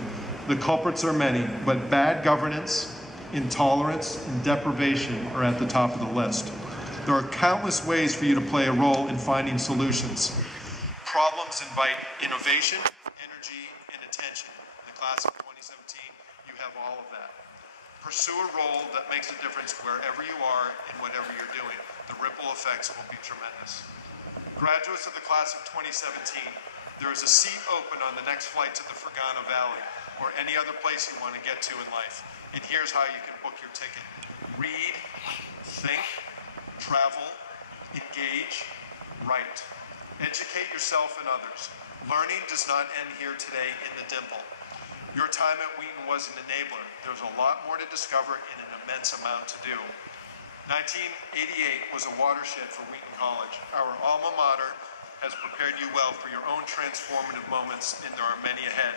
The culprits are many, but bad governance, intolerance, and deprivation are at the top of the list. There are countless ways for you to play a role in finding solutions. Problems invite innovation, energy, and attention. In the class of 2017, you have all of that. Pursue a role that makes a difference wherever you are and whatever you're doing. The ripple effects will be tremendous. Graduates of the class of 2017, there is a seat open on the next flight to the Fergana Valley or any other place you want to get to in life. And here's how you can book your ticket. Read, think, travel, engage, write. Educate yourself and others. Learning does not end here today in the dimple. Your time at Wheaton was an enabler. There's a lot more to discover and an immense amount to do. 1988 was a watershed for Wheaton College. Our alma mater has prepared you well for your own transformative moments, and there are many ahead.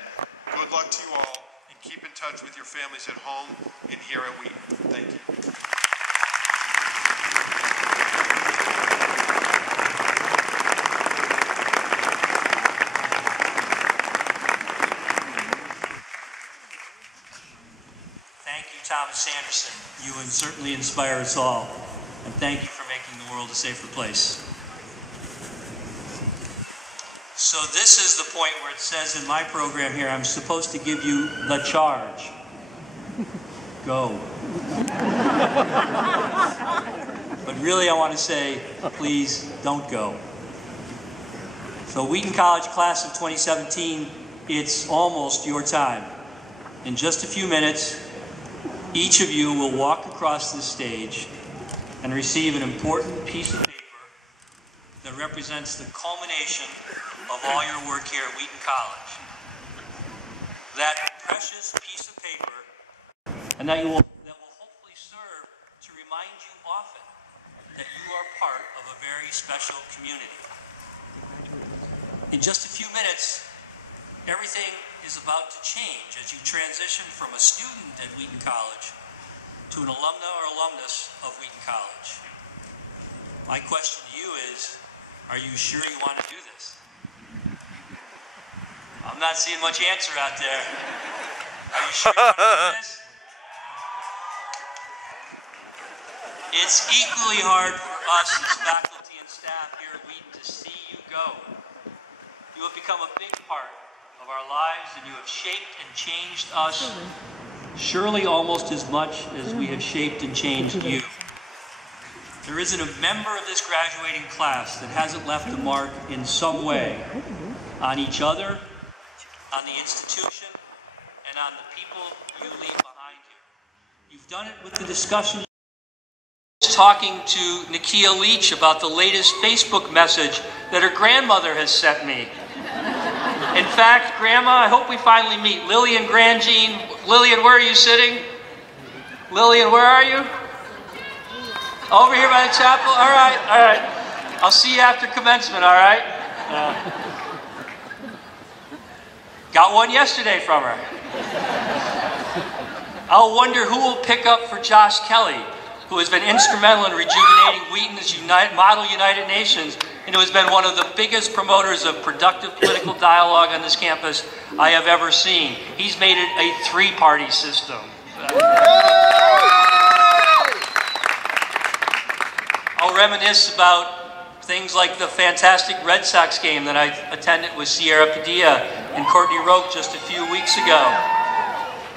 Good luck to you all, and keep in touch with your families at home and here at Wheaton. Thank you. Thank you, Thomas Anderson. You certainly inspire us all. And thank you for making the world a safer place. So this is the point where it says in my program here, I'm supposed to give you the charge. Go. But really I want to say, please don't go. So Wheaton College Class of 2017, it's almost your time. In just a few minutes, each of you will walk across this stage and receive an important piece of paper that represents the culmination of all your work here at Wheaton College. That precious piece of paper, and that will hopefully serve to remind you often that you are part of a very special community. In just a few minutes, everything is about to change as you transition from a student at Wheaton College to an alumna or alumnus of Wheaton College. My question to you is, are you sure you want to do this? I'm not seeing much answer out there. Are you sure you want to do this? It's equally hard for us as faculty and staff here at Wheaton to see you go. You have become a big part of our lives, and you have shaped and changed us, surely almost as much as we have shaped and changed you. There isn't a member of this graduating class that hasn't left a mark in some way on each other, on the institution, and on the people you leave behind you. You've done it with the discussion. Talking to Nakia Leach about the latest Facebook message that her grandmother has sent me. In fact, Grandma, I hope we finally meet. Lillian Grandjean. Lillian, where are you sitting? Lillian, where are you? Over here by the chapel? All right, all right. I'll see you after commencement, all right? Got one yesterday from her. I'll wonder who will pick up for Josh Kelly, who has been instrumental in rejuvenating Wheaton's Model United Nations, and who has been one of the biggest promoters of productive political dialogue on this campus I have ever seen. He's made it a three-party system. I'll reminisce about things like the fantastic Red Sox game that I attended with Sierra Padilla and Courtney Roque just a few weeks ago.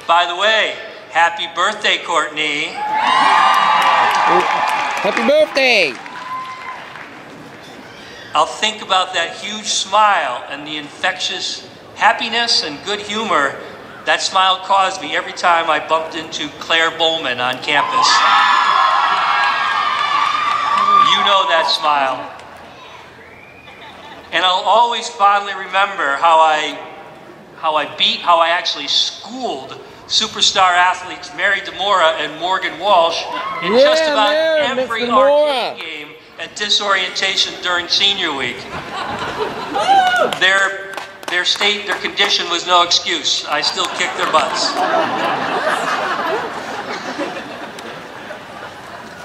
By the way, happy birthday, Courtney. Happy birthday! I'll think about that huge smile and the infectious happiness and good humor that smile caused me every time I bumped into Claire Bowman on campus. You know that smile. And I'll always fondly remember how I actually schooled superstar athletes Mary DeMora and Morgan Walsh in just about every arcade game at disorientation during senior week. Their their condition was no excuse. I still kicked their butts.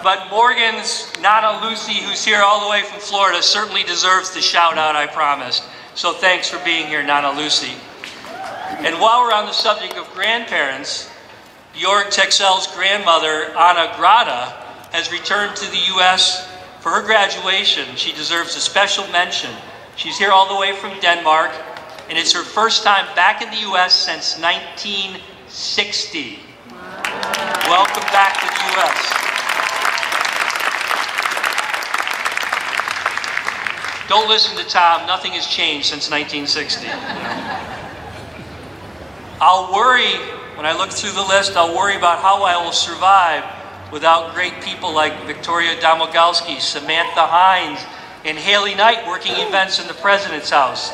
But Morgan's Nana Lucy, who's here all the way from Florida, certainly deserves the shout out I promised. So thanks for being here, Nana Lucy. And while we're on the subject of grandparents, Georg Texel's grandmother, Anna Grada, has returned to the U.S. for her graduation. She deserves a special mention. She's here all the way from Denmark, and it's her first time back in the U.S. since 1960. Welcome back to the U.S. Don't listen to Tom. Nothing has changed since 1960. I'll worry, when I look through the list, I'll worry about how I will survive without great people like Victoria Domogalski, Samantha Hines, and Haley Knight working events in the President's House.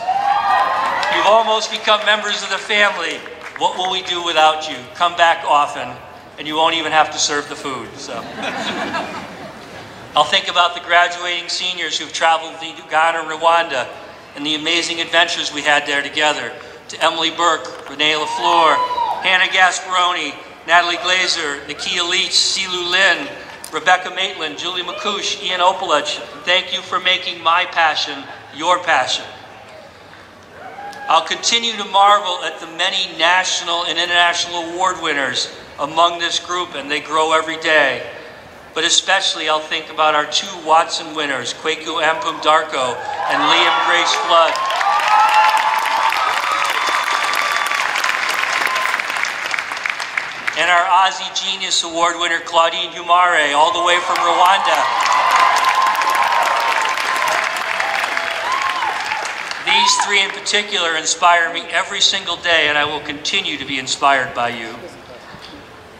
You've almost become members of the family. What will we do without you? Come back often, and you won't even have to serve the food. So. I'll think about the graduating seniors who've traveled to Ghana and Rwanda and the amazing adventures we had there together. To Emily Burke, Renee LaFleur, Hannah Gasparoni, Natalie Glazer, Nakia Leach, Silu Lin, Rebecca Maitland, Julie McCouche, Ian Opalich. Thank you for making my passion your passion. I'll continue to marvel at the many national and international award winners among this group, and they grow every day. But especially I'll think about our 2 Watson winners, Kwaku Ampum Darko and Liam Grace Flood. And our Aussie Genius Award winner, Claudine Humare, all the way from Rwanda. These 3 in particular inspire me every single day, and I will continue to be inspired by you.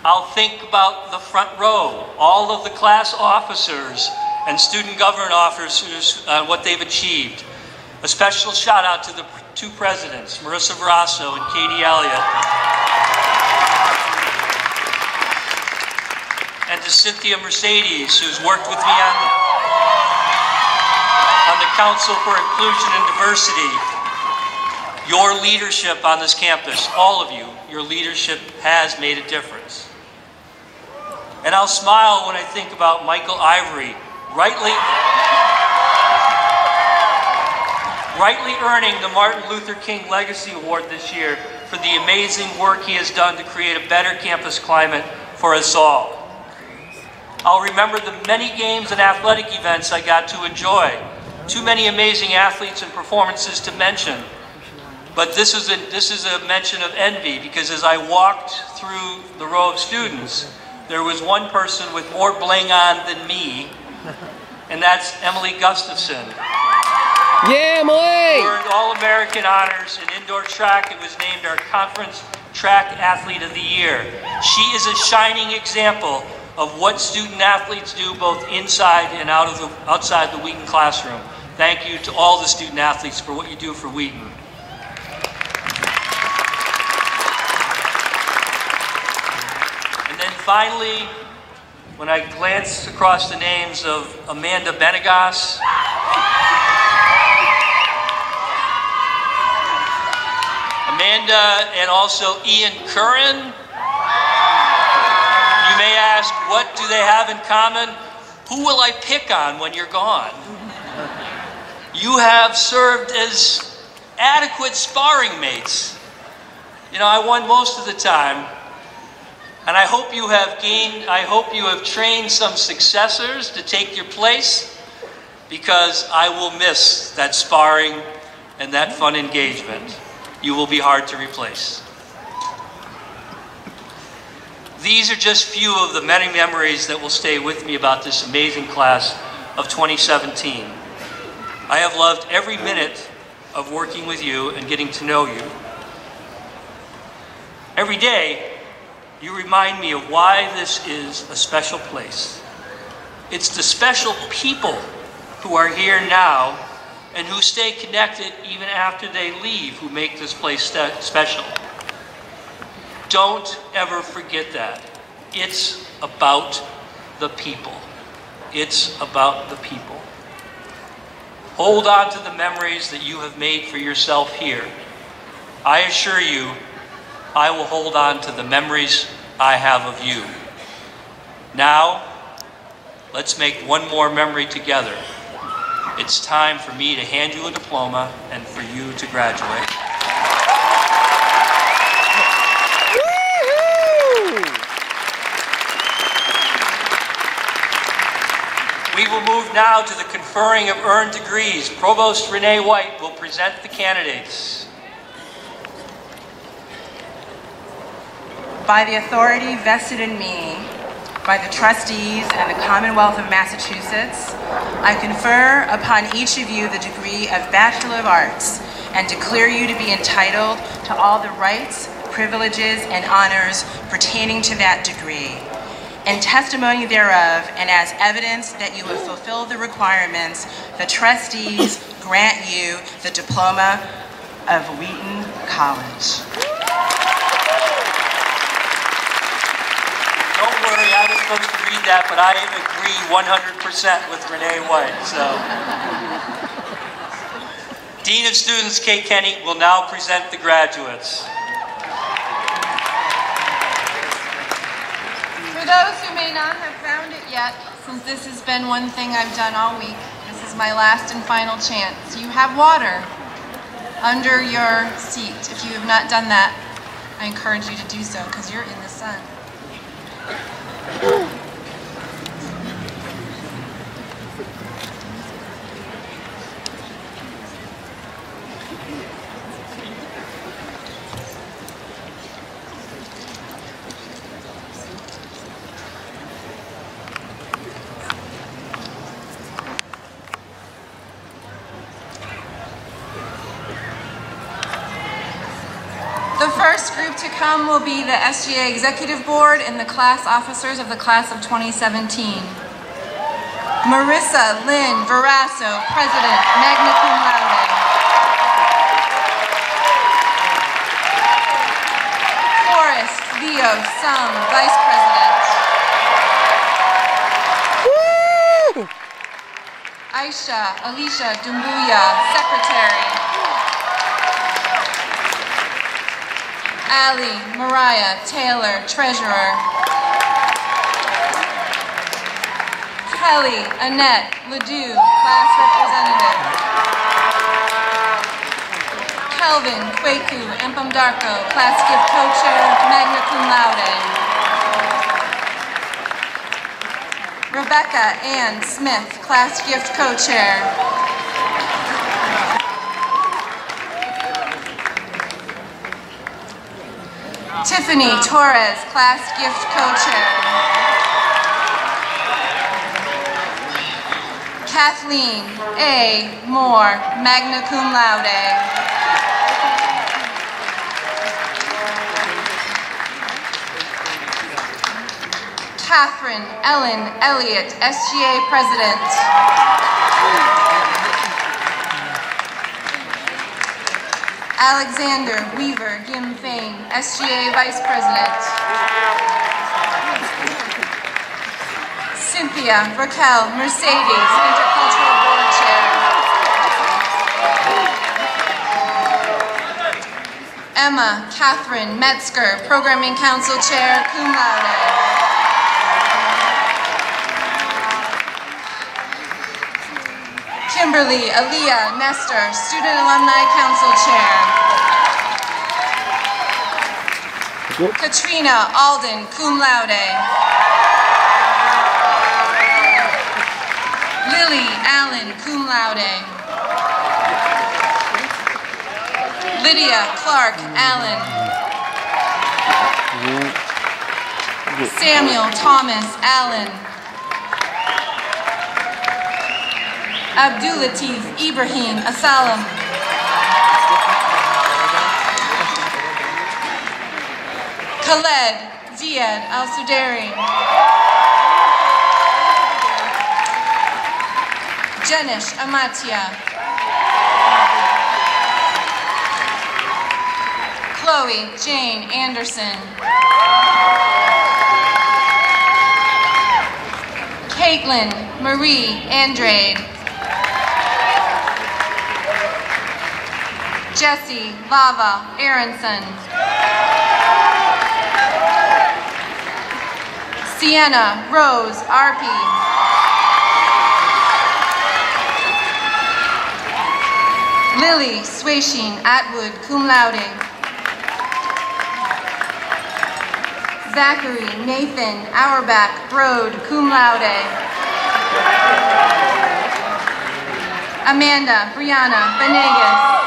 I'll think about the front row, all of the class officers and student government officers, what they've achieved. A special shout out to the 2 presidents, Marissa Verasso and Katie Elliott. And to Cynthia Mercedes, who's worked with me on the Council for Inclusion and Diversity. Your leadership on this campus, all of you, your leadership has made a difference. And I'll smile when I think about Michael Ivory, rightly earning the Martin Luther King Legacy Award this year for the amazing work he has done to create a better campus climate for us all. I'll remember the many games and athletic events I got to enjoy. Too many amazing athletes and performances to mention. But this is a mention of envy, because as I walked through the row of students, there was one person with more bling on than me, and that's Emily Gustafson. Yeah, Emily! Who earned All-American honors in indoor track and was named our Conference Track Athlete of the Year. She is a shining example of what student athletes do both inside and outside the Wheaton classroom. Thank you to all the student athletes for what you do for Wheaton. Finally, when I glance across the names of Amanda Benegas, Amanda and also Ian Curran, you may ask, what do they have in common? Who will I pick on when you're gone? You have served as adequate sparring mates. You know, I won most of the time. And I hope you have trained some successors to take your place, because I will miss that sparring and that fun engagement. You will be hard to replace. These are just few of the many memories that will stay with me about this amazing class of 2017. I have loved every minute of working with you and getting to know you. Every day, you remind me of why this is a special place. It's the special people who are here now and who stay connected even after they leave who make this place special. Don't ever forget that. It's about the people. It's about the people. Hold on to the memories that you have made for yourself here. I assure you, I will hold on to the memories I have of you. Now, let's make one more memory together. It's time for me to hand you a diploma and for you to graduate. We will move now to the conferring of earned degrees. Provost Renee White will present the candidates. By the authority vested in me by the trustees and the Commonwealth of Massachusetts, I confer upon each of you the degree of Bachelor of Arts and declare you to be entitled to all the rights, privileges, and honors pertaining to that degree. In testimony thereof, and as evidence that you have fulfilled the requirements, the trustees grant you the diploma of Wheaton College. Don't worry, I was supposed to read that, but I agree 100% with Renee White. So, Dean of Students Kate Kenny will now present the graduates. For those who may not have found it yet, since this has been one thing I've done all week, this is my last and final chance. You have water under your seat. If you have not done that, I encourage you to do so because you're in the sun. The first group to come will be the SGA Executive Board and the class officers of the class of 2017. Marissa Lynn Verasso, President, magna cum laude. Forrest Leo Sum, Vice President. Woo! Aisha Alicia Dumbuya, Secretary. Allie Mariah Taylor, Treasurer. Kelly Annette Ledoux, Class Representative. Kelvin Kweku Empamdarko, Class Gift Co-Chair, magna cum laude. Rebecca Ann Smith, Class Gift Co-Chair. Tiffany Torres, Class Gift Co-Chair. Kathleen A. Moore, magna cum laude. Catherine Ellen Elliott, SGA President. Alexander Weaver Gim Fain, SGA Vice President. Cynthia Raquel Mercedes, Intercultural Board Chair. Emma Catherine Metzger, Programming Council Chair, cum laude. Kimberly Aaliyah Nestor, Student Alumni Council Chair. Katrina Alden, cum laude. Lily Allen, cum laude. Lydia Clark Allen. Samuel Thomas Allen. Abdulatif Ibrahim Asalam. Khaled Ziad Al-Suderi. Jenish Amatia. Chloe Jane Anderson. Caitlin Marie Andrade. Jesse Lava Aronson. Sienna Rose Arpey. Lily Swashin Atwood, cum laude. Zachary Nathan Auerbach Brode, cum laude. Amanda Brianna Benegas.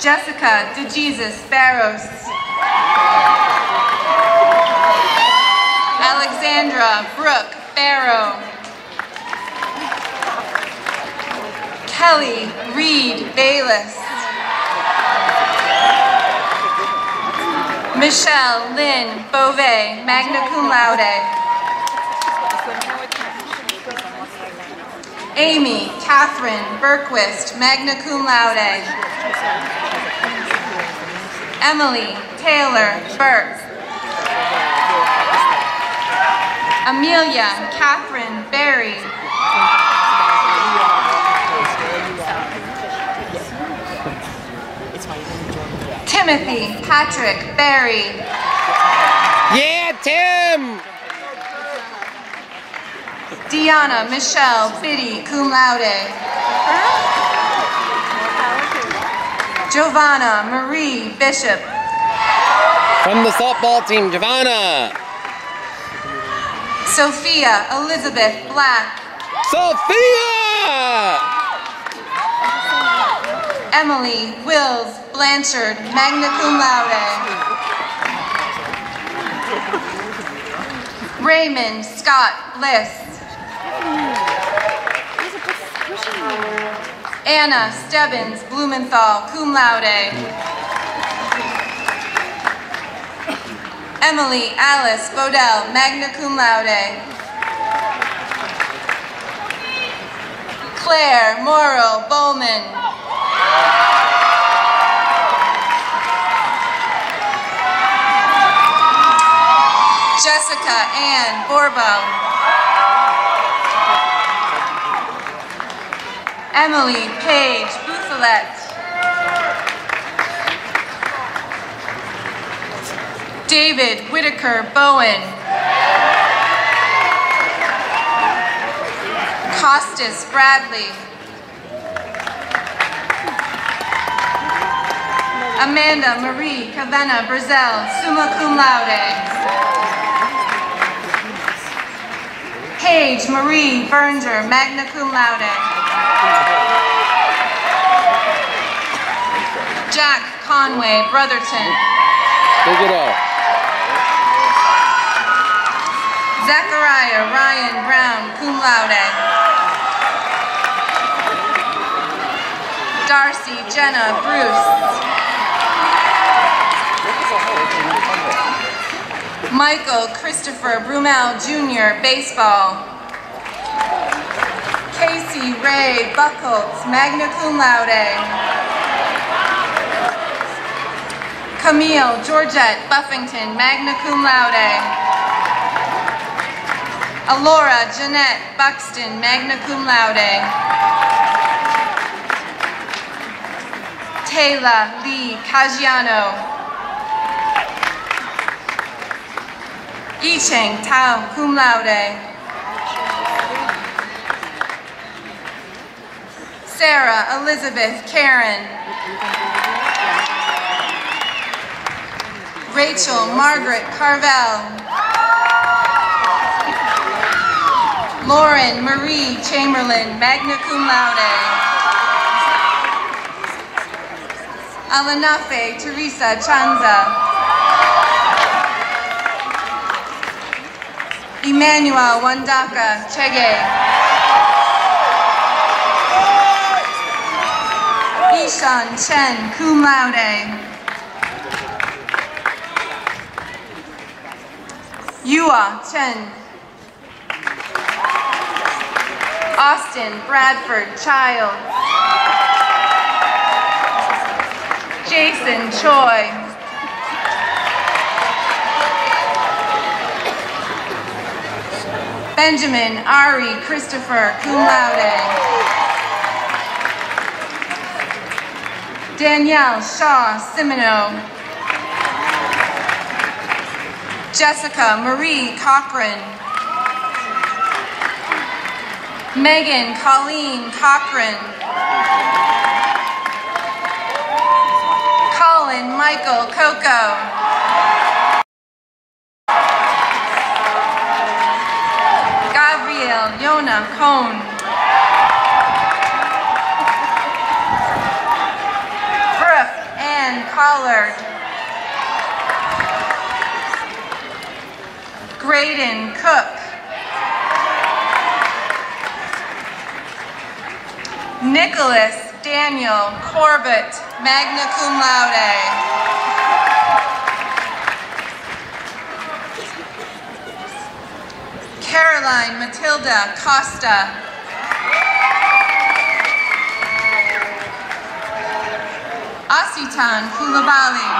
Jessica DeJesus Barros. Alexandra Brooke Barrow. Kelly Reed Bayless. Michelle Lynn Beauvais, magna cum laude. Amy Catherine Berquist, magna cum laude. Emily Taylor Burke. Amelia Catherine Berry. Timothy Patrick Berry. Yeah, Tim! Deanna Michelle Biddy, cum laude. Giovanna Marie Bishop. From the softball team, Giovanna. Sophia Elizabeth Black. Sophia! Emily Wills Blanchard, magna cum laude. Raymond Scott Bliss. Anna Stebbins Blumenthal, cum laude. Emily Alice Bodell, magna cum laude. Claire Morrow Bowman. Jessica Ann Borbo. Emily Page Bouffalet. David Whitaker Bowen. Costas Bradley. Amanda Marie Cavenna Brazel, summa cum laude. Paige Marie Berger, magna cum laude. Jack Conway Brotherton. Take it out. Zachariah Ryan Brown, cum laude. Darcy Jenna Bruce. Michael Christopher Brumel Jr., baseball. Casey Ray Buckholtz, magna cum laude. Camille Georgette Buffington, magna cum laude. Alora Jeanette Buxton, magna cum laude. Taylor Lee Caggiano. Yicheng Tao, cum laude. Sarah Elizabeth Karen. Rachel Margaret Carvel. Lauren Marie Chamberlain, magna cum laude. Alanafe Teresa Chanza. Emmanuel Wandaka Chege. Ishan Chen, cum laude. Yua Chen. Austin Bradford Child. Jason Choi. Benjamin Ari Christopher, cum laude. Danielle Shaw Simino. Jessica Marie Cochran. Megan Colleen Cochran. Colin Michael Coco. Gabrielle Yona Cohn. Brooke Ann Collard. Graydon Cook. Nicholas Daniel Corbett, magna cum laude. Caroline Matilda Costa. Asitan Kulabali.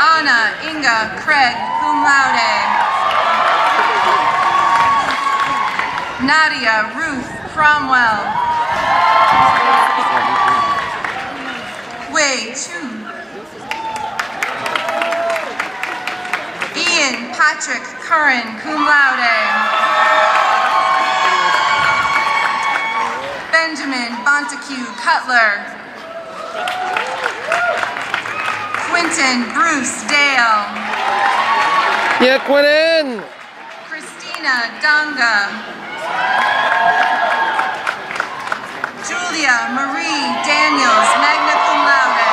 Anna Inga Craig, cum laude. Nadia Ruth Cromwell. Wei Chu. Ian Patrick Curran, cum laude. Benjamin Montague Cutler. Quentin Bruce Dale. Yeah, Quentin! Christina Donga. Julia Marie Daniels, magna cum laude.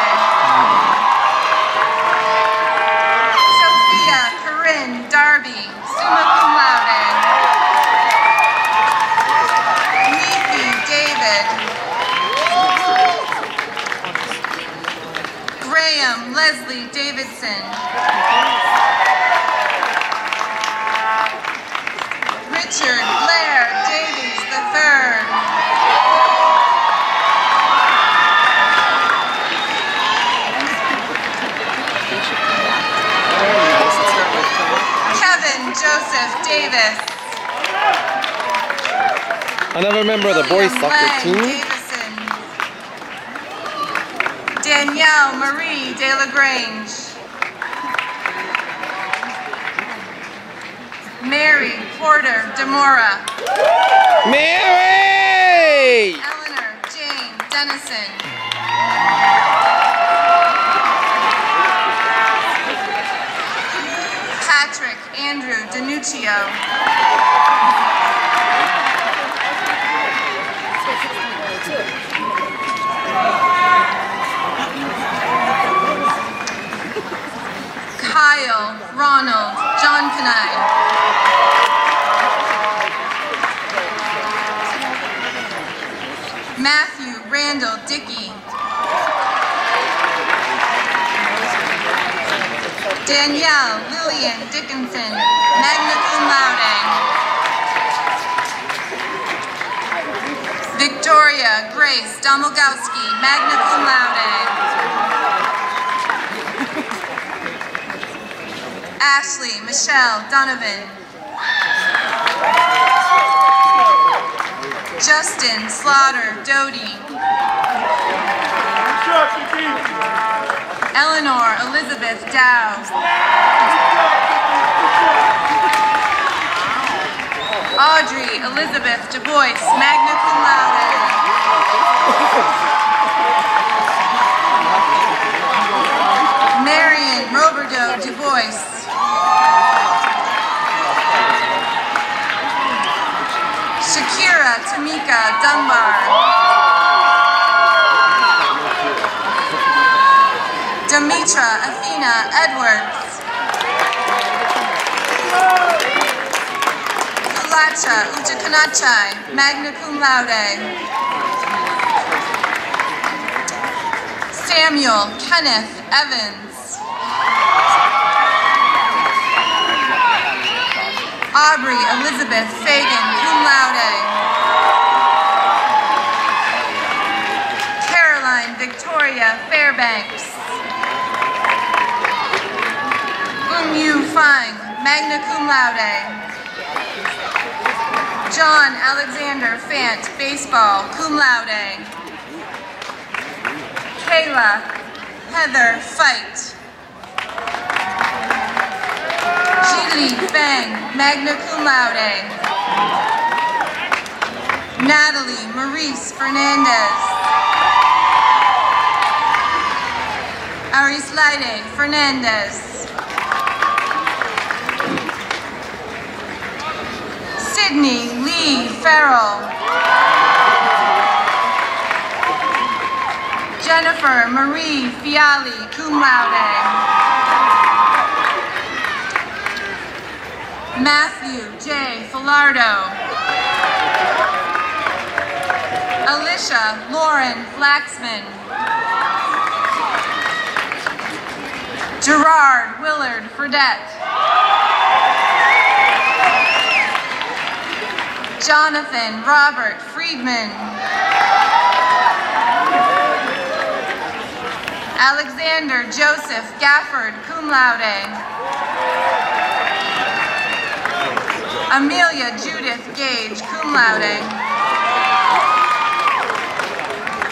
Sophia Corinne Darby, summa cum laude. Leafy David. Graham Leslie Davidson. Richard Blair Davies III. Kevin Joseph Davis. Another member of the boys William soccer Lang team. Davison. Danielle Marie De La Grange. Mary Porter Demora. Mary! Eleanor Jane Dennison. Patrick Andrew Danuccio. Kyle Ronald John Canine. Matthew Randall Dickey. Danielle Lillian Dickinson, magna cum laude. Victoria Grace Domogowski, magna cum laude. Ashley Michelle Donovan. Justin Slaughter Doty. Eleanor Elizabeth Dow. Audrey Elizabeth Du Bois, magna cum laude. Marion Roberdeau Du Bois. Shakira Tamika Dunbar. Demetra Athena Edwards. Kalacha Uchakanachai, magna cum laude. Samuel Kenneth Evans. Aubrey Elizabeth Fagan, cum laude. Caroline Victoria Fairbanks. Kim Yu Fang, magna cum laude. John Alexander Fant, baseball, cum laude. Kayla Heather Fight. Jili Feng, magna cum laude. Natalie Maurice Fernandez. Arislaide Fernandez. Sydney Lee Farrell. Jennifer Marie Fiali, cum laude. Matthew J. Filardo. Alicia Lauren Flaxman. Gerard Willard Fredette. Jonathan Robert Friedman. Alexander Joseph Gafford, cum laude. Amelia Judith Gage, cum laude.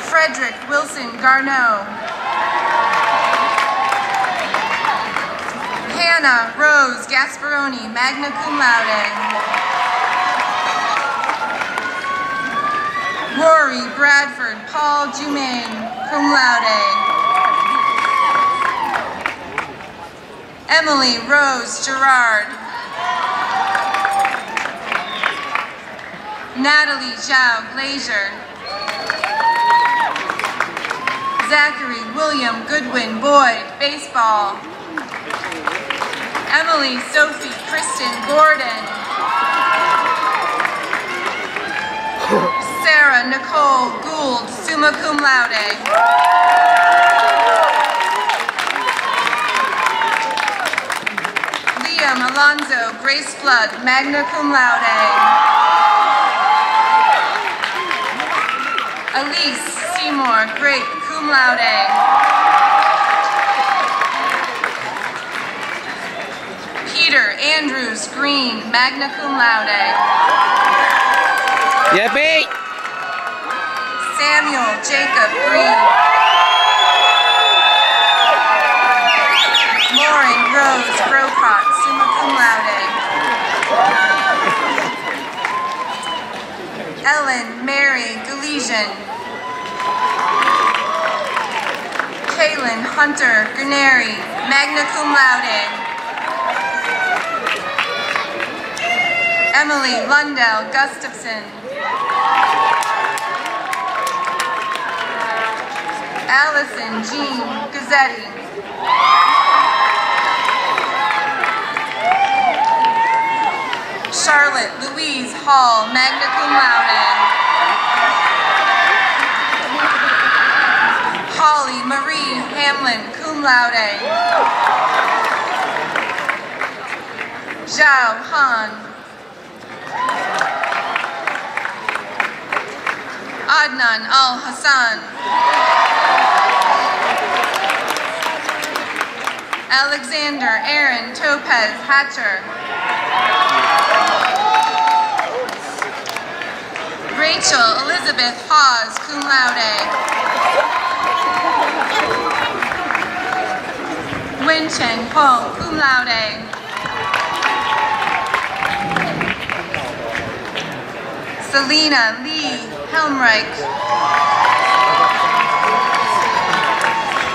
Frederick Wilson Garneau. Hannah Rose Gasparoni, magna cum laude. Rory Bradford Paul Jumaine, cum laude. Emily Rose Gerard. Natalie Zhao Glazier. Zachary William Goodwin Boyd, baseball. Emily Sophie Kristen Gordon. Sarah Nicole Gould, summa cum laude. Liam Alonzo Grace Flood, magna cum laude. Elise Seymour Grape, cum laude. Peter Andrews Green, magna cum laude. Yippee! Samuel Jacob Green. Lauren Rose Grocott, summa cum laude. Ellen Mary Galesian. Kaylin Hunter Gurneri, magna cum laude. Emily Lundell Gustafson. Allison Jean Gazzetti. Charlotte Louise Hall, magna cum laude. Holly Marie Hamlin, cum laude. Zhao Han. Adnan Al-Hassan. Alexander Aaron Topez Hatcher. Rachel Elizabeth Hawes, cum laude. Wen-Chen Pong, cum laude. Selena Lee Helmreich.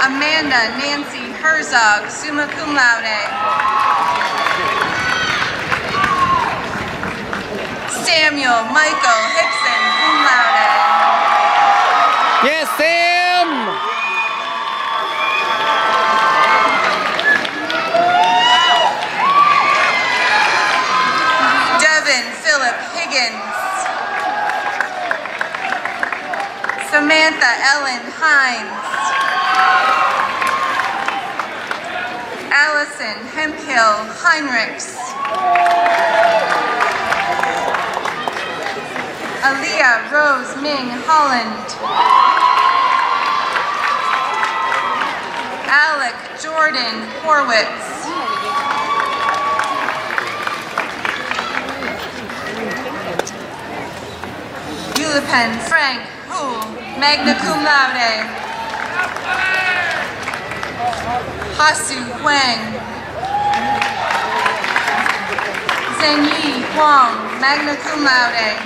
Amanda Nancy Herzog, summa cum laude. Samuel Michael Hickson, cum laude. Yes, Sam! Devin Philip Higgins. Samantha Ellen Hines. Allison Hemphill Heinrichs. Aaliyah Rose Ming Holland. Alec Jordan Horwitz. Zupen Frank Hu, magna cum laude. Hasu Huang. Zhenyi Huang, magna cum laude.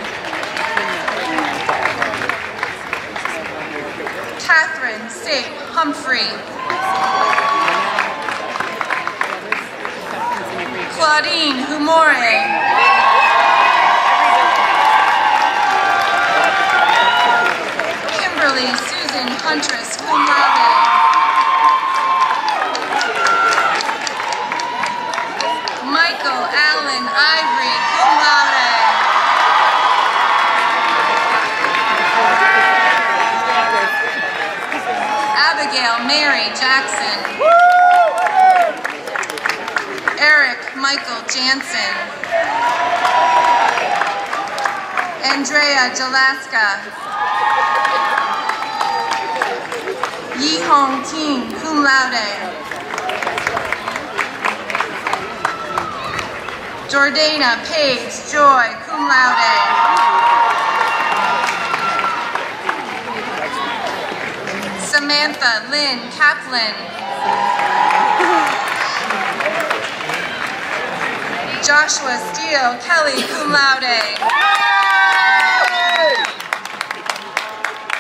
Catherine Sape Humphrey. Claudine Humore. Kimberly Susan Huntress, cum laude. Michael Allen Ivory, cum laude. Abigail Mary Jackson. Eric Michael Jansen. Andrea Jalaska. Yi Hong Ting, cum laude. Jordana Page Joy, cum laude. Samantha Lynn Kaplan. Joshua Steele Kelly, cum laude.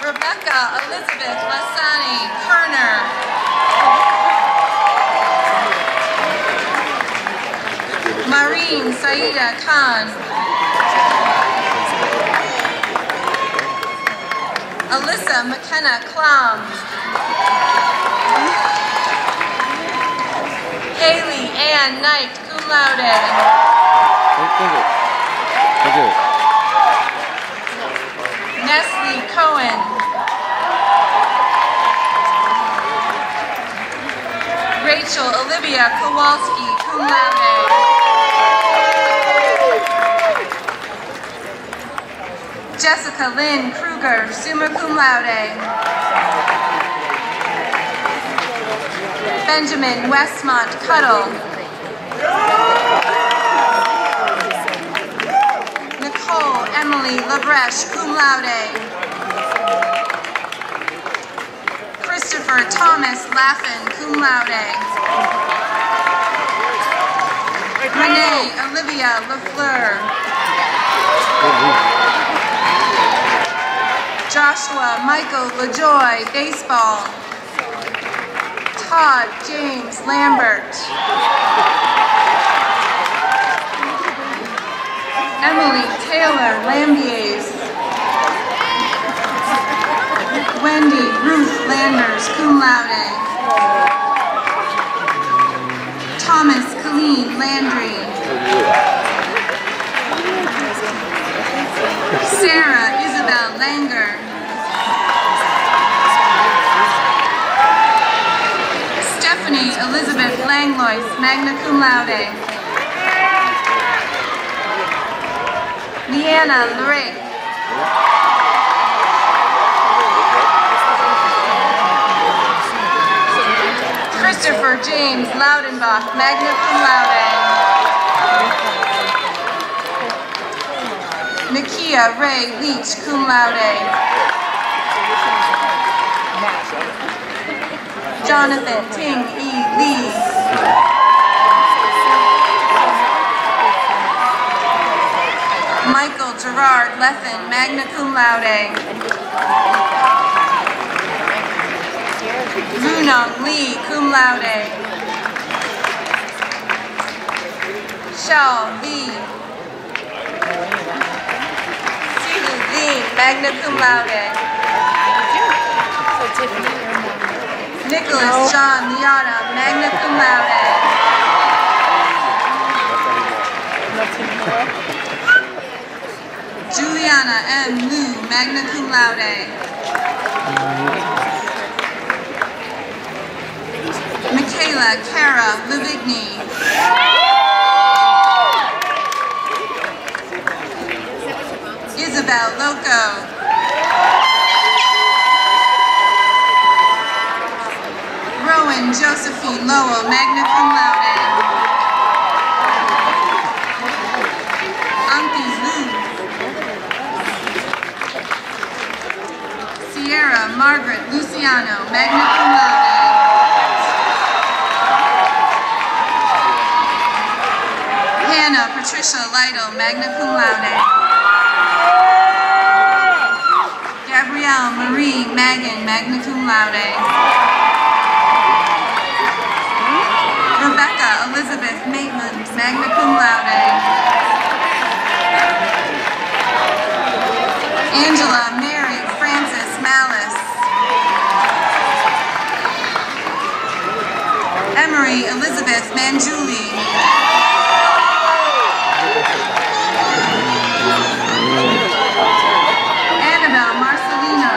Rebecca Elizabeth Lasani Kerner. Marine Saida Khan. Alyssa McKenna Klum. Haley Ann Knight, cum laude. Nestle Cohen. Rachel Olivia Kowalski, cum laude. Jessica Lynn Kruger, summa cum laude. Benjamin Westmont Cuddle. Nicole Emily Labreche, cum laude. Christopher Thomas Laffin, cum laude. Renee Olivia LaFleur. Joshua Michael LaJoy, baseball. Todd James Lambert. Emily Taylor Lambiers. Wendy Ruth Landers, cum laude. Thomas Colleen Landry. Sarah Isabel Langer. Stephanie Elizabeth Langlois, magna cum laude. Leanna Lurek. Christopher James Loudenbach, magna cum laude. Nakia Ray Leach, cum laude. Jonathan Ting E. Lee. Michael Gerard Leffen, magna cum laude. Lunong Lee, cum laude. Xiao Li. Silu Li, magna cum laude. Nicholas John Liana, magna cum laude. Juliana M. Liu, magna cum laude. Michaela Cara Livigny. Isabel Loco. Rowan Josephine Lowell, magna cum laude. Anki Lu. Margaret Luciano, magna cum laude. Hannah Patricia Lytle, magna cum laude. Gabrielle Marie Magan, magna cum laude. Rebecca Elizabeth Maitland, magna cum laude. Angela Mary Frances Malice. Emery Elizabeth Manjuli. Annabelle Marcelino.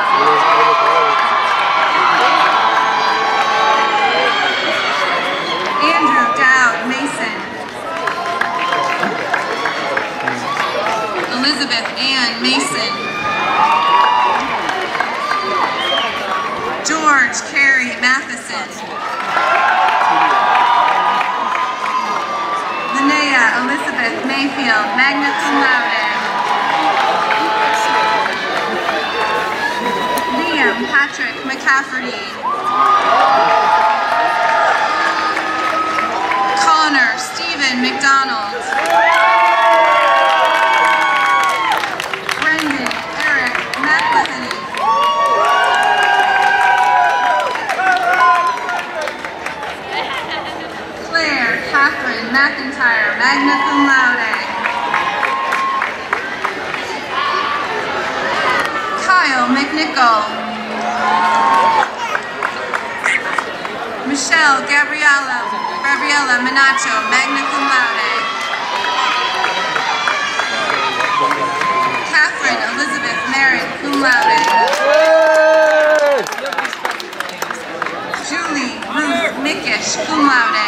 Andrew Dowd Mason. Elizabeth Ann Mason. George Carey Matheson. Linnea Elizabeth Mayfield, magna cum laude. Liam Patrick McCafferty. Connor Stephen McDonald. Brendan Eric McLehany. Claire Catherine McIntyre, magna cum laude. Kyle McNichol. Michelle Gabriella Menacho, magna cum laude. Catherine Elizabeth Merritt, cum laude. Julie Ruth Mickish, cum laude.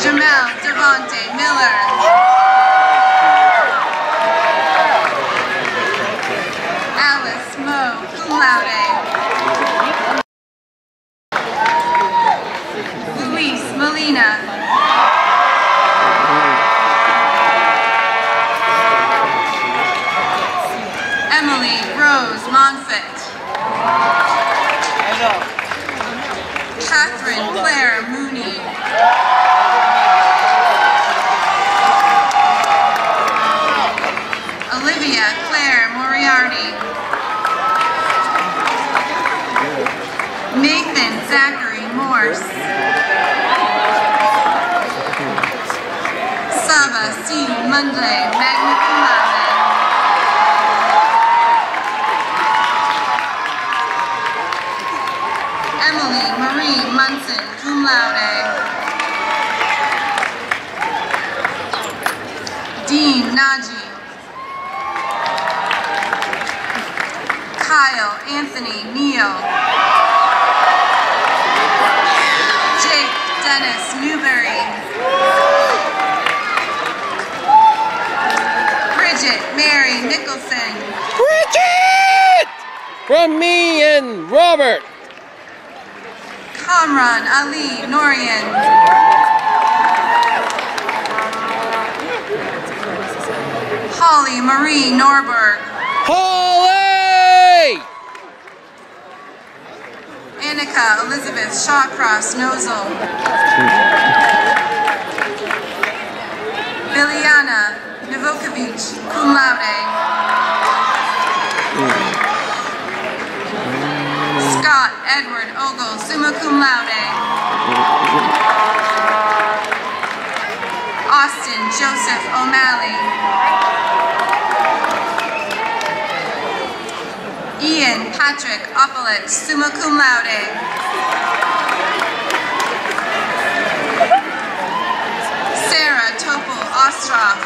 Jamel Devonte Miller. Alice Moe, cum laude. Luis Molina. Emily Rose Monfort. Catherine Claire Mooney. Olivia Claire Moriarty. Nathan Zachary Morse. Saba C. Mundley, magna cum laude. Emily Marie Munson, cum laude. Dean Naji. Kyle Anthony Neal. Jake Dennis Newberry. Bridget Mary Nicholson. Bridget! From me and Robert. Kamran Ali Norian. Holly Marie Norberg. Holly! Annika Elizabeth Shawcross Nozel. Liliana Novokovich, cum laude. Scott Edward Ogle, summa cum laude. Austin Joseph O'Malley. Ian Patrick Oppolich, summa cum laude. Sarah Topol Ostroff.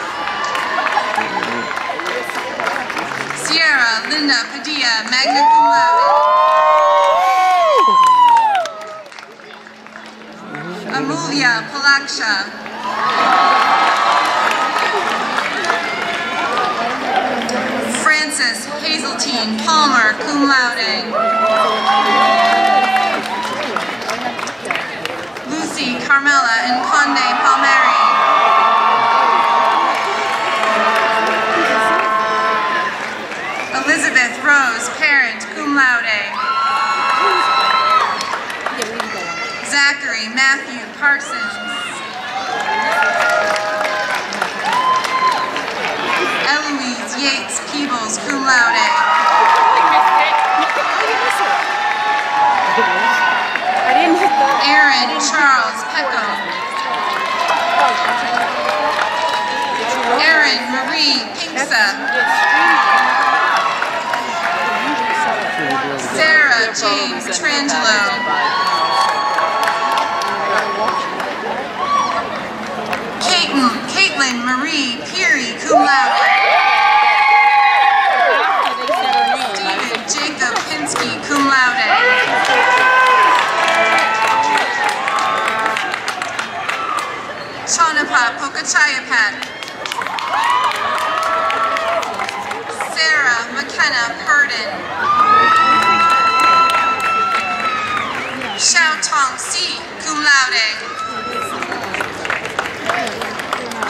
Sierra Linda Padilla, magna cum laude. Amulia Palaksha. Frances Hazeltine Palmer, cum laude. Lucy Carmela and Conde Palmieri. Rose Parent, cum laude. Zachary Matthew Parsons. Eloise Yates Peebles, cum laude. Aaron Charles Peckham. Erin Marie Pinksa. Sarah Jane Trangelo. Caitlin Marie Peary, cum laude. Stephen Jacob Pinsky, cum laude. Chanapa Pokachayapat. Sarah McKenna Purdon. Xiao Tong Si, cum laude.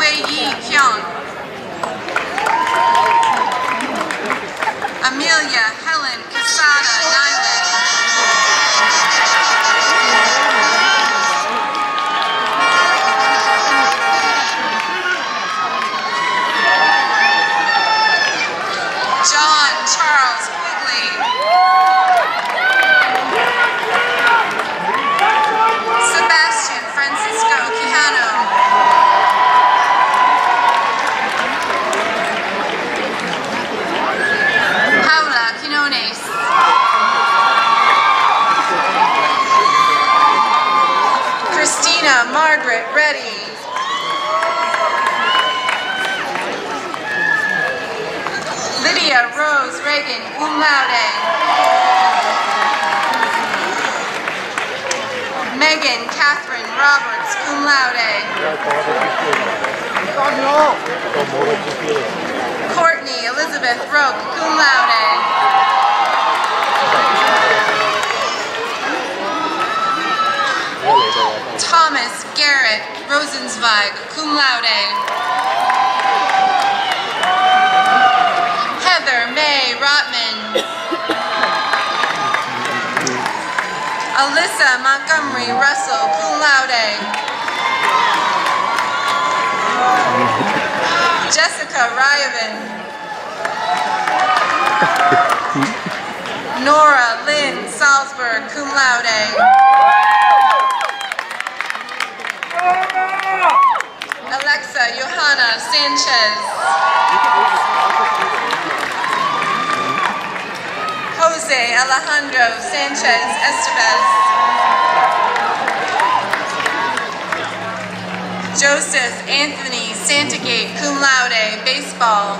Wei Yi Pyong. Amelia Helen Casada Nyland. John Charles Quigley. Sebastian Francisco Quijano. Paula Quinones. Christina Margaret Reddy. Lydia Rose Reagan, cum laude. Megan Catherine Roberts, cum laude. Courtney Elizabeth Roque, cum laude. Thomas Garrett Rosenzweig, cum laude. Heather May Rotman. Alyssa Montgomery Russell, cum laude. Jessica Ryabin. Nora Lynn Salzberg, cum laude. Alexa Johanna Sanchez. Jose Alejandro Sanchez Estevez. Joseph Anthony Santagate, cum laude, baseball.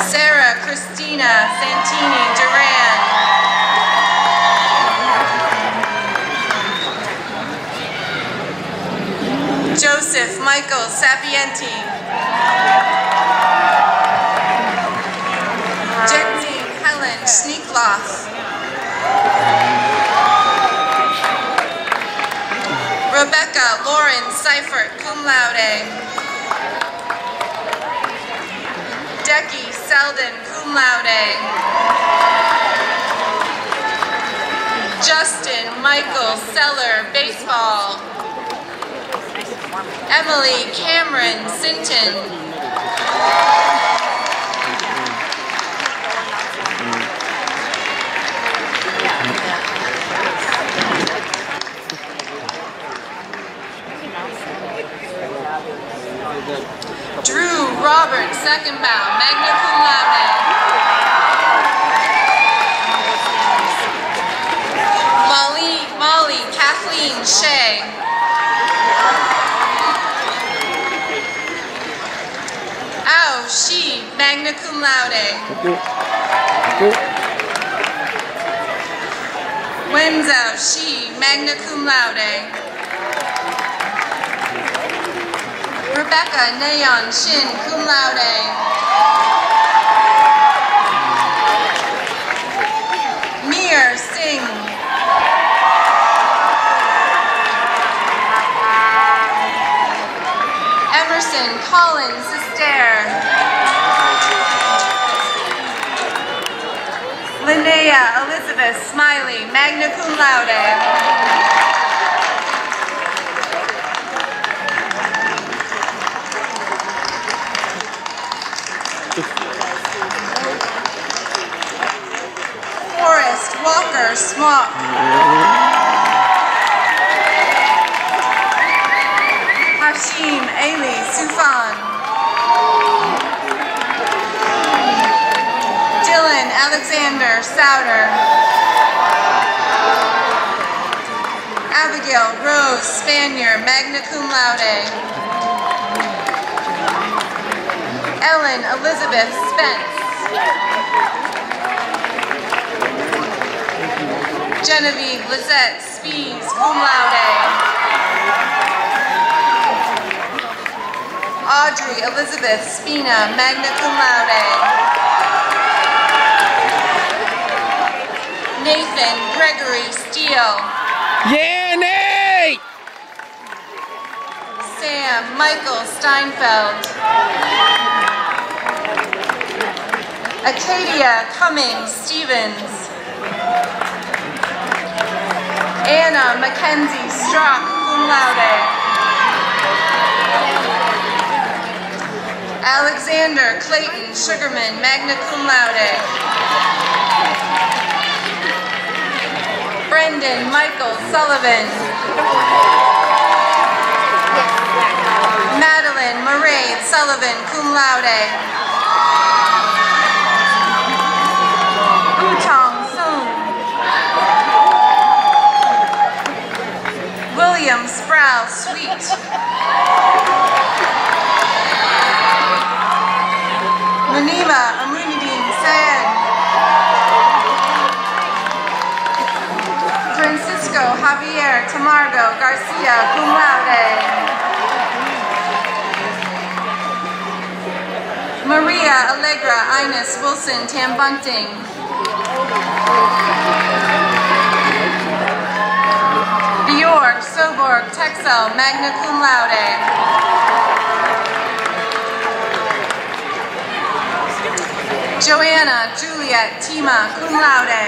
Sarah Christina Santini Duran. Joseph Michael Sapienti. Jensing Helen Sneakloff. Rebecca Lauren Seifert, cum laude. Decky Selden, cum laude. Justin Michael Seller, baseball. Emily Cameron Sinton. Drew Robert Secondbaum, magna cum laude. Molly Kathleen Shea. Ao Shi, magna cum laude. Wenzhao Shi, magna cum laude. Rebecca Nayeon Shin, cum laude. Mir Singh. Emerson Collins Sister. Leah Elizabeth Smiley, magna cum laude. Forrest Walker Smock. Hashim Ali Sufan. Dylan Alexander Souter. Abigail Rose Spanier, magna cum laude. Ellen Elizabeth Spence. Genevieve Lizette Spees, cum laude. Audrey Elizabeth Spina, magna cum laude. Nathan Gregory Steele. Yeah, Nate! Sam Michael Steinfeld. Acadia Cummings Stevens. Anna Mackenzie Strock, cum laude. Alexander Clayton Sugarman, magna cum laude. Brendan Michael Sullivan. Madeline Murray Sullivan, cum laude. Utong Soon. William Sproul Sweet. Munima Amunidin Sayed. Francisco Javier Tamargo Garcia, cum laude. Maria Allegra Ines Wilson Tambunting. Bjork Soborg Texel, magna cum laude. Joanna Juliet Tima, cum laude.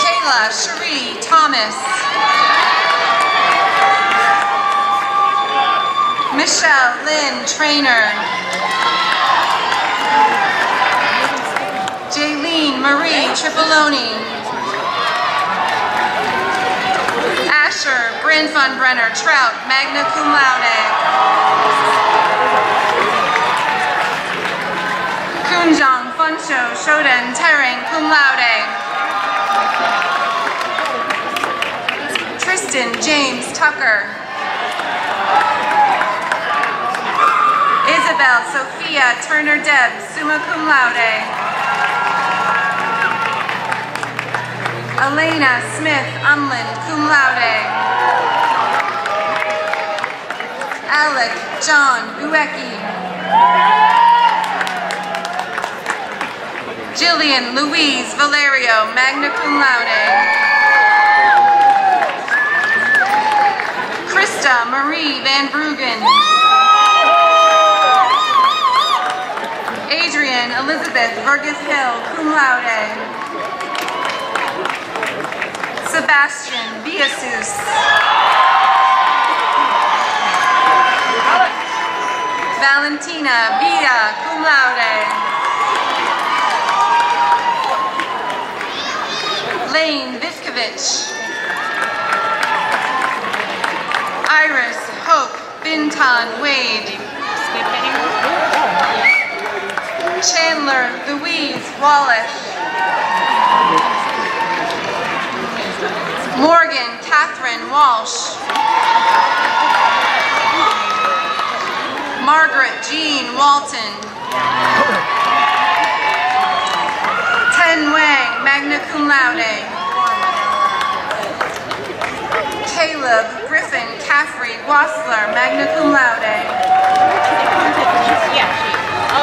Kayla Cherie Thomas. Michelle Lynn Trainer. Jaylene Marie Tripoloni. Asher Brandfunbrenner Trout, magna cum laude. Kunjong Funsho Shoden Tereng, cum laude. Tristan James Tucker. Isabel Sophia Turner Deb, summa cum laude. Elena Smith Umland, cum laude. Alec John Ueki. Jillian Louise Valerio, magna cum laude. Krista Marie Van Bruggen. Adrian Elizabeth Vergas Hill, cum laude. Sebastian Biasus. Valentina Villa, cum laude. Lane Viskovich. Iris Hope Binton Wade. Chandler Louise Wallace. Morgan Catherine Walsh. Margaret Jean Walton. Ten Wang, magna cum laude. Caleb Griffin Caffrey Wassler, magna cum laude.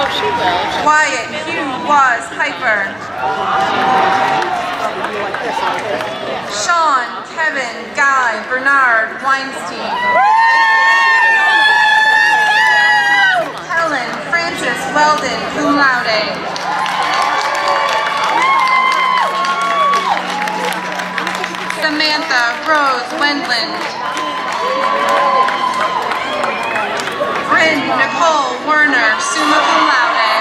She will. Wyatt Hugh Was Piper. Sean Kevin Guy Bernard Weinstein. Helen Francis Weldon, cum laude. Samantha Rose Wendland. Bryn Nicole Werner, summa cum laude.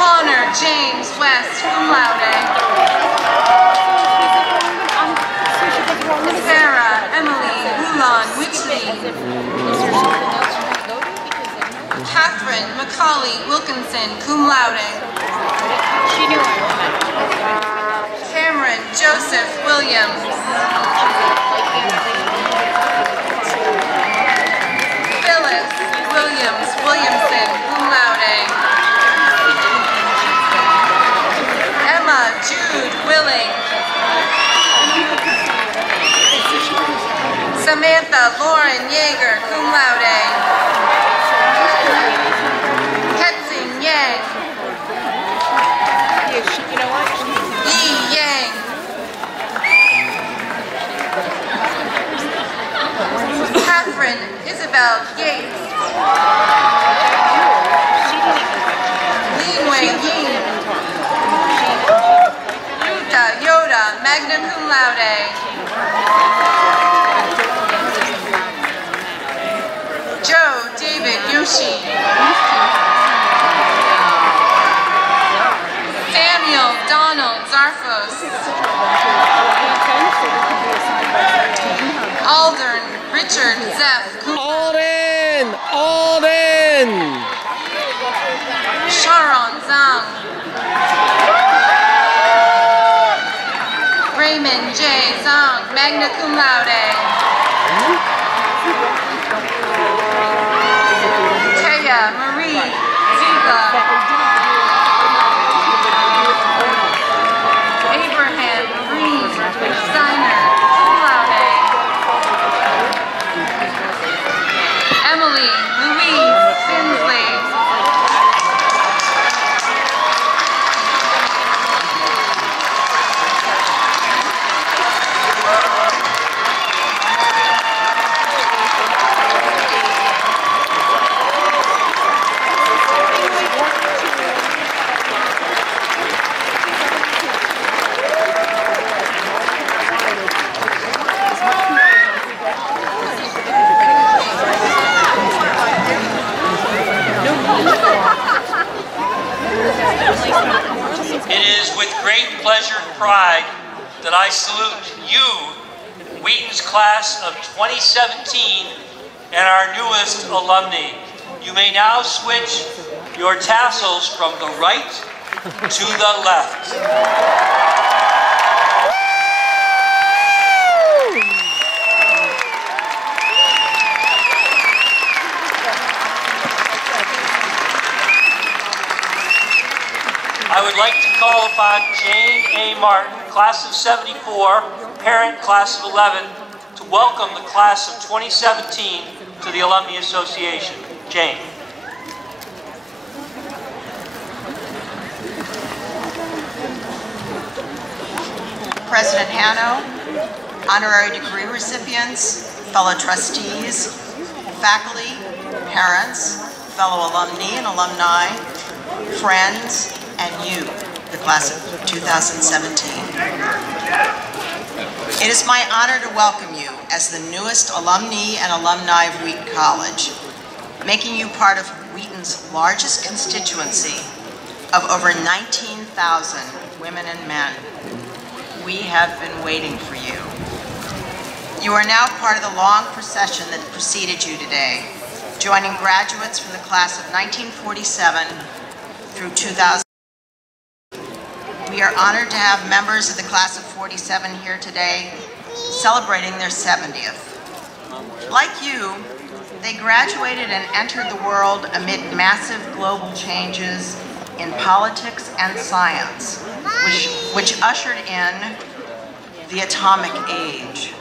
Connor James West, cum laude. Sarah Emily Wulon Whitley. Catherine Macaulay Wilkinson, cum laude. Cameron Joseph Williams. Phyllis Williamson, cum laude. Emma Jude Willing. Samantha Lauren Yeager, cum laude. Ketzing Yang. Yi Yang. Catherine Isabel Yates. Lin Wei Yin. Yuta Yoda, magna cum laude. Joe David Yoshi. Samuel Donald Zarfos. Aldern Richard Zeff. Alden! Sharon Zhang. Raymond J. Zhang, magna cum laude. Taya Marie Ziga. Abraham Green Steiner, cum laude. Emily Louise Finsley. It is with great pleasure and pride that I salute you, Wheaton's class of 2017 and our newest alumni. You may now switch your tassels from the right to the left. I would like to call upon Jane A. Martin, class of 74, parent class of 11, to welcome the class of 2017 to the Alumni Association. Jane. President Hanno, honorary degree recipients, fellow trustees, faculty, parents, fellow alumni and alumni, friends, and you, the class of 2017. It is my honor to welcome you as the newest alumni and alumni of Wheaton College, making you part of Wheaton's largest constituency of over 19,000 women and men. We have been waiting for you. You are now part of the long procession that preceded you today, joining graduates from the class of 1947 through 2000. We are honored to have members of the class of 47 here today celebrating their 70th. Like you, they graduated and entered the world amid massive global changes in politics and science, which ushered in the atomic age.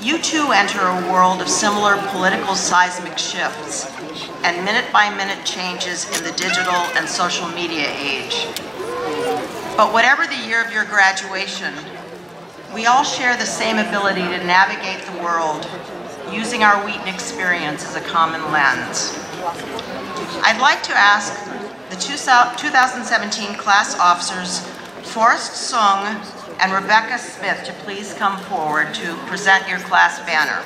You too enter a world of similar political seismic shifts and minute-by-minute changes in the digital and social media age. But whatever the year of your graduation, we all share the same ability to navigate the world using our Wheaton experience as a common lens. I'd like to ask the 2017 class officers, Forrest Sung and Rebecca Smith, to please come forward to present your class banner.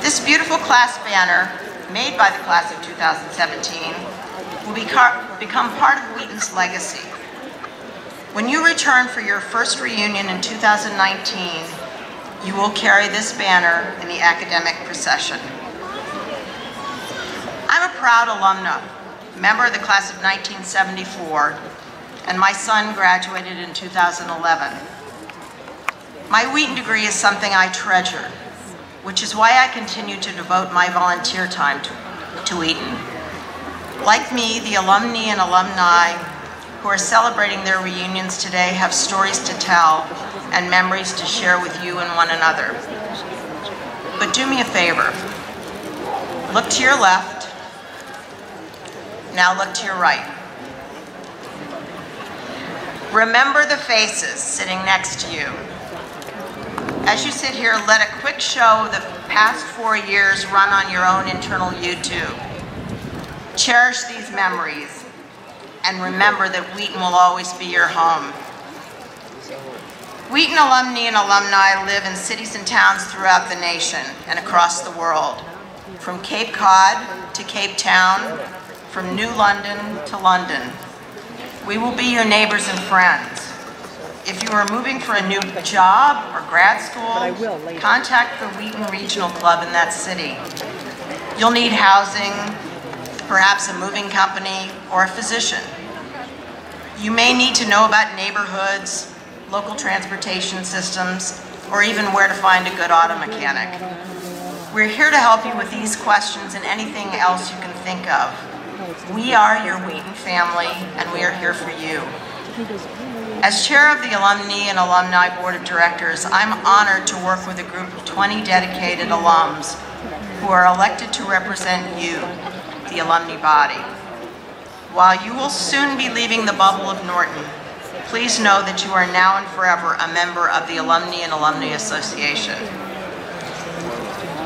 This beautiful class banner, made by the class of 2017, will become part of Wheaton's legacy. When you return for your first reunion in 2019, you will carry this banner in the academic procession. I'm a proud alumna, member of the class of 1974, and my son graduated in 2011. My Wheaton degree is something I treasure, which is why I continue to devote my volunteer time to Wheaton. Like me, the alumni and alumni who are celebrating their reunions today have stories to tell and memories to share with you and one another. But do me a favor. Look to your left. Now look to your right. Remember the faces sitting next to you. As you sit here, let a quick show of the past 4 years run on your own internal YouTube. Cherish these memories, and remember that Wheaton will always be your home. Wheaton alumni and alumni live in cities and towns throughout the nation and across the world, from Cape Cod to Cape Town, from New London to London. We will be your neighbors and friends. If you are moving for a new job or grad school, contact the Wheaton Regional Club in that city. You'll need housing, perhaps a moving company, or a physician. You may need to know about neighborhoods, local transportation systems, or even where to find a good auto mechanic. We're here to help you with these questions and anything else you can think of. We are your Wheaton family, and we are here for you. As chair of the Alumni and Alumni Board of Directors, I'm honored to work with a group of 20 dedicated alums who are elected to represent you, the alumni body. While you will soon be leaving the bubble of Norton, please know that you are now and forever a member of the Alumni and Alumni Association.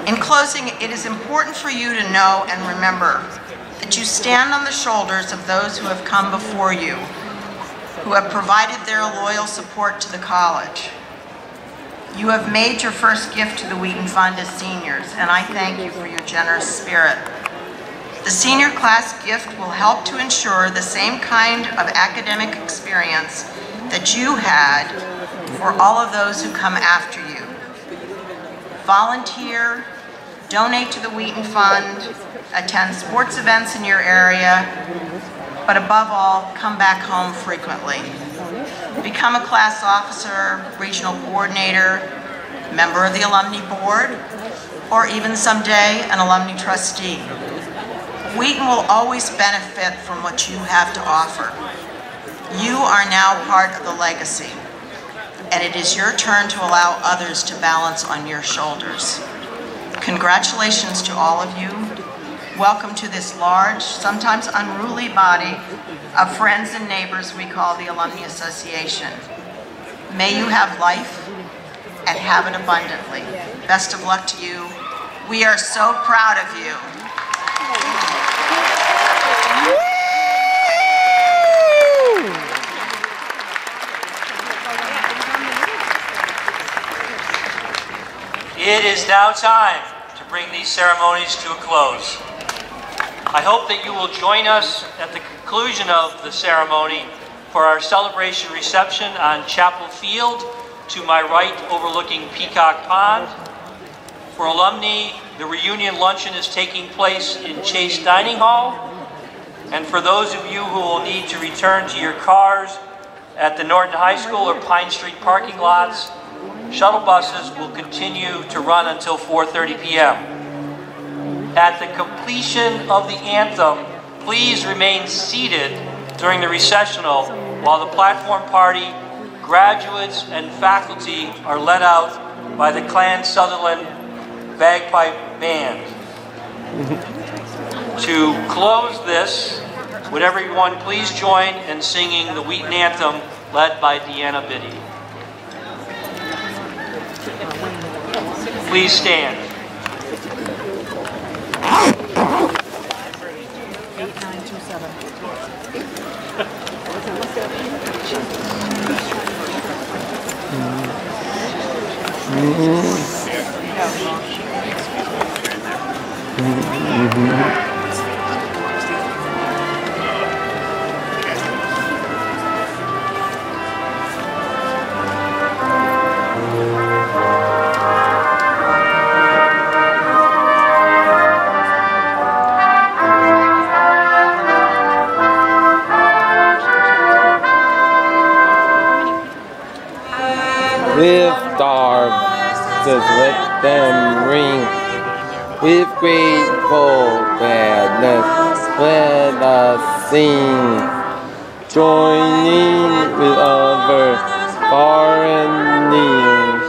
In closing, it is important for you to know and remember that you stand on the shoulders of those who have come before you, who have provided their loyal support to the college. You have made your first gift to the Wheaton Fund as seniors, and I thank you for your generous spirit. The senior class gift will help to ensure the same kind of academic experience that you had for all of those who come after you. Volunteer, donate to the Wheaton Fund, attend sports events in your area, but above all, come back home frequently. Become a class officer, regional coordinator, member of the alumni board, or even someday an alumni trustee. Wheaton will always benefit from what you have to offer. You are now part of the legacy, and it is your turn to allow others to balance on your shoulders. Congratulations to all of you. Welcome to this large, sometimes unruly body of friends and neighbors we call the Alumni Association. May you have life and have it abundantly. Best of luck to you. We are so proud of you. It is now time to bring these ceremonies to a close. I hope that you will join us at the conclusion of the ceremony for our celebration reception on Chapel Field, to my right overlooking Peacock Pond. For alumni the reunion luncheon is taking place in Chase Dining Hall. And for those of you who will need to return to your cars at the Norton High School or Pine Street parking lots, shuttle buses will continue to run until 4:30 p.m. At the completion of the anthem, please remain seated during the recessional while the platform party, graduates, and faculty are led out by the Clan Sutherland Bagpipe Band. To close this, would everyone please join in singing the Wheaton Anthem led by Deanna Biddy. Please stand. Lift our voices, let them ring. With grateful gladness, let us sing. Joining with others far and near,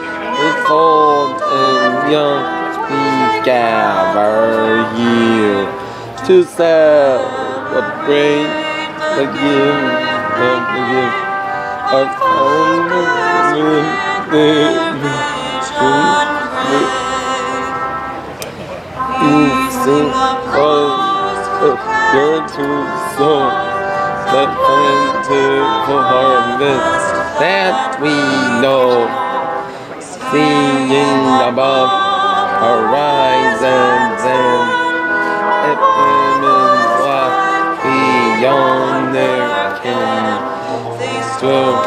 with old and young, we gather here to celebrate the gift of sing good to soul, that plentiful harvest that we know, singing above horizons and women's life beyond their kin. Still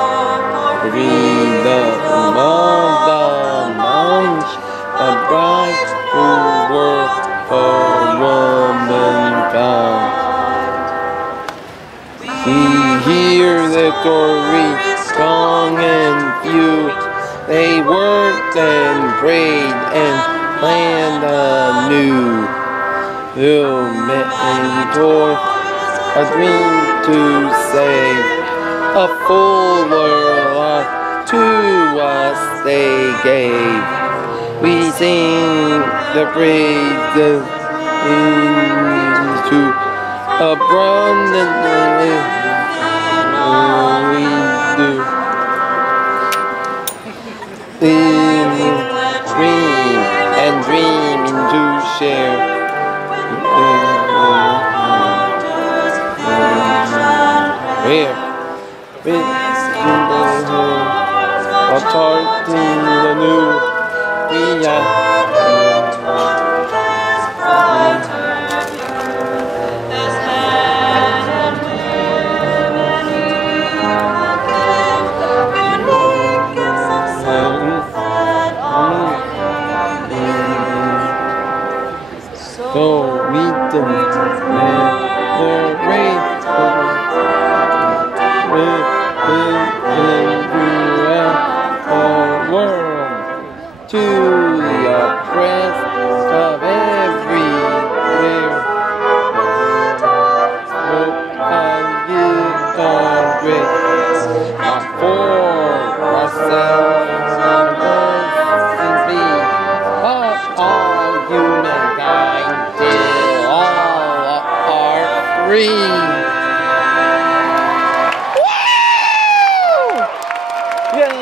freedom of the mind, a bright new world for woman found. We hear the story, strong and few. They worked and prayed and planned anew. They'll mentor a dream to save a fuller life to us they gave. We sing the praises into abundantly. We do. Dream and dreaming to share. Where? A tart in the new we are. So we didn't to the oppressed of everywhere. Hope and give God grace, not for ourselves and be, but all humankind till all are free. Woo! Yeah.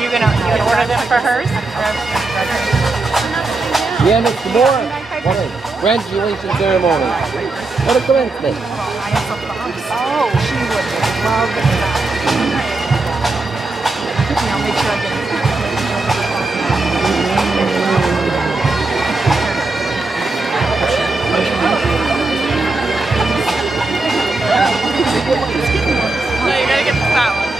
You're gonna order them for hers? Yeah, Mr. Moore. What a graduation ceremony. What a commencement. Oh, she would love that. Now make sure I get it. No, you gotta get the fat one.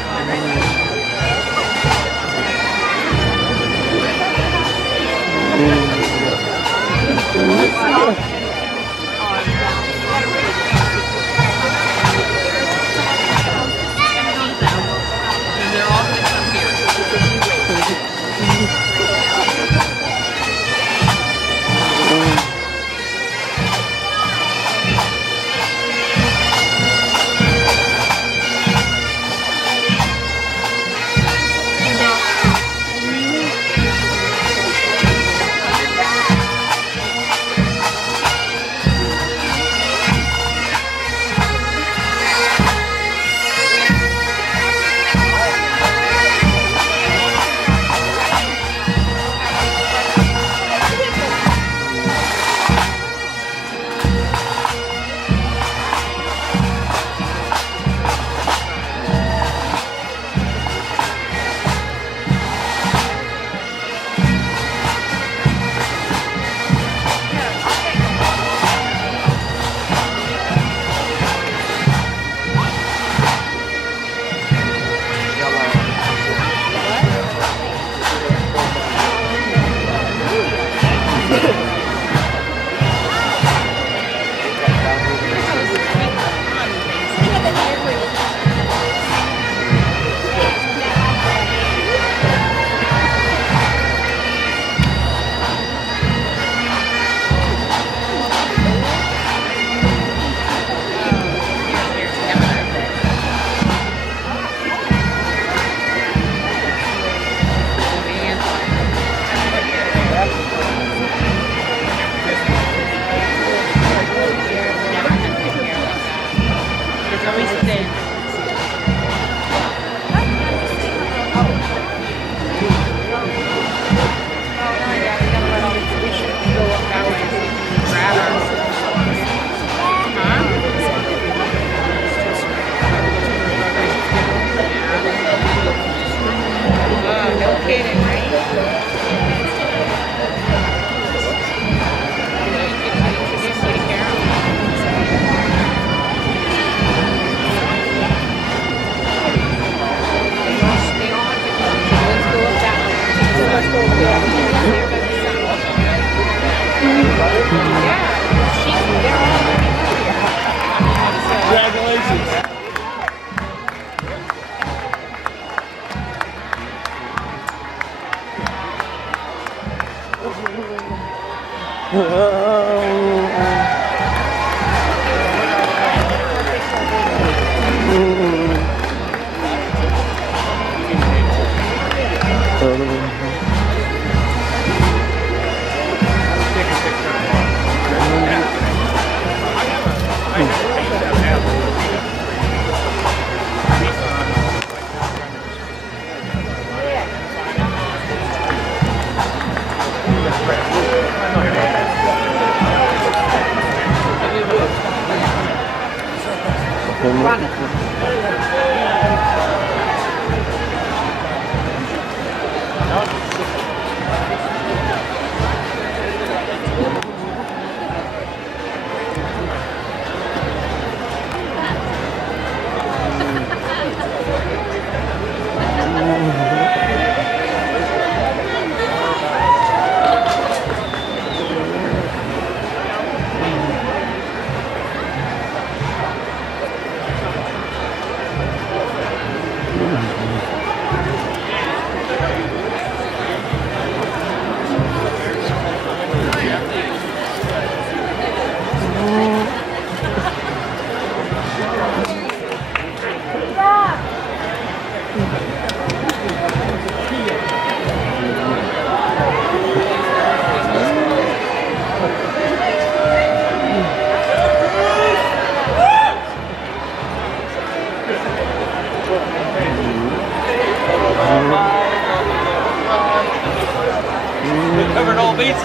Covered all bases.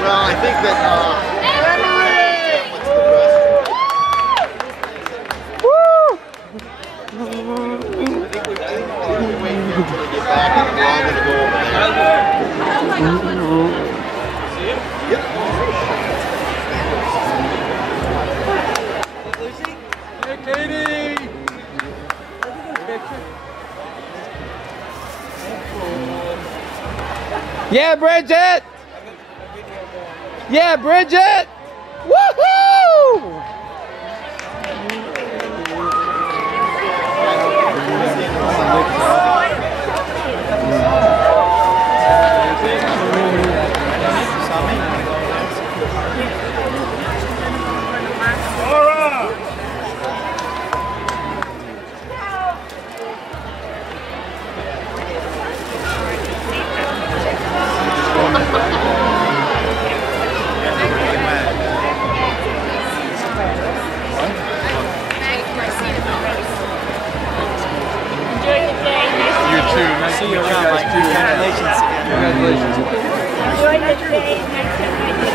Well, I think that, Yeah, Bridget! Yeah, Bridget! Woohoo! See you around, Mike. Congratulations. Congratulations. Enjoy the day. Nice to meet you.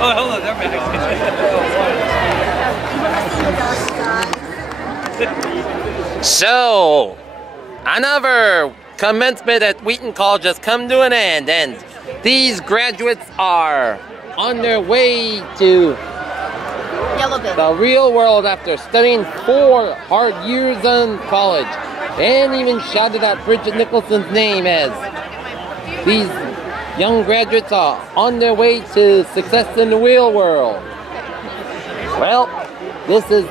Oh, hold on, they're back. So, another commencement at Wheaton College has come to an end, and these graduates are on their way to the real world after studying 4 hard years in college, and even shouted out Bridget Nicholson's name as these young graduates are on their way to success in the real world. Well, this is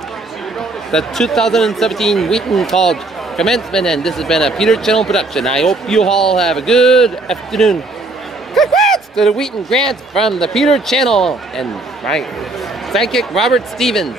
the 2017 Wheaton College Commencement, and this has been a Peter Channel production. I hope you all have a good afternoon. Congrats to the Wheaton grads from the Peter Channel and my sidekick Robert Stevens.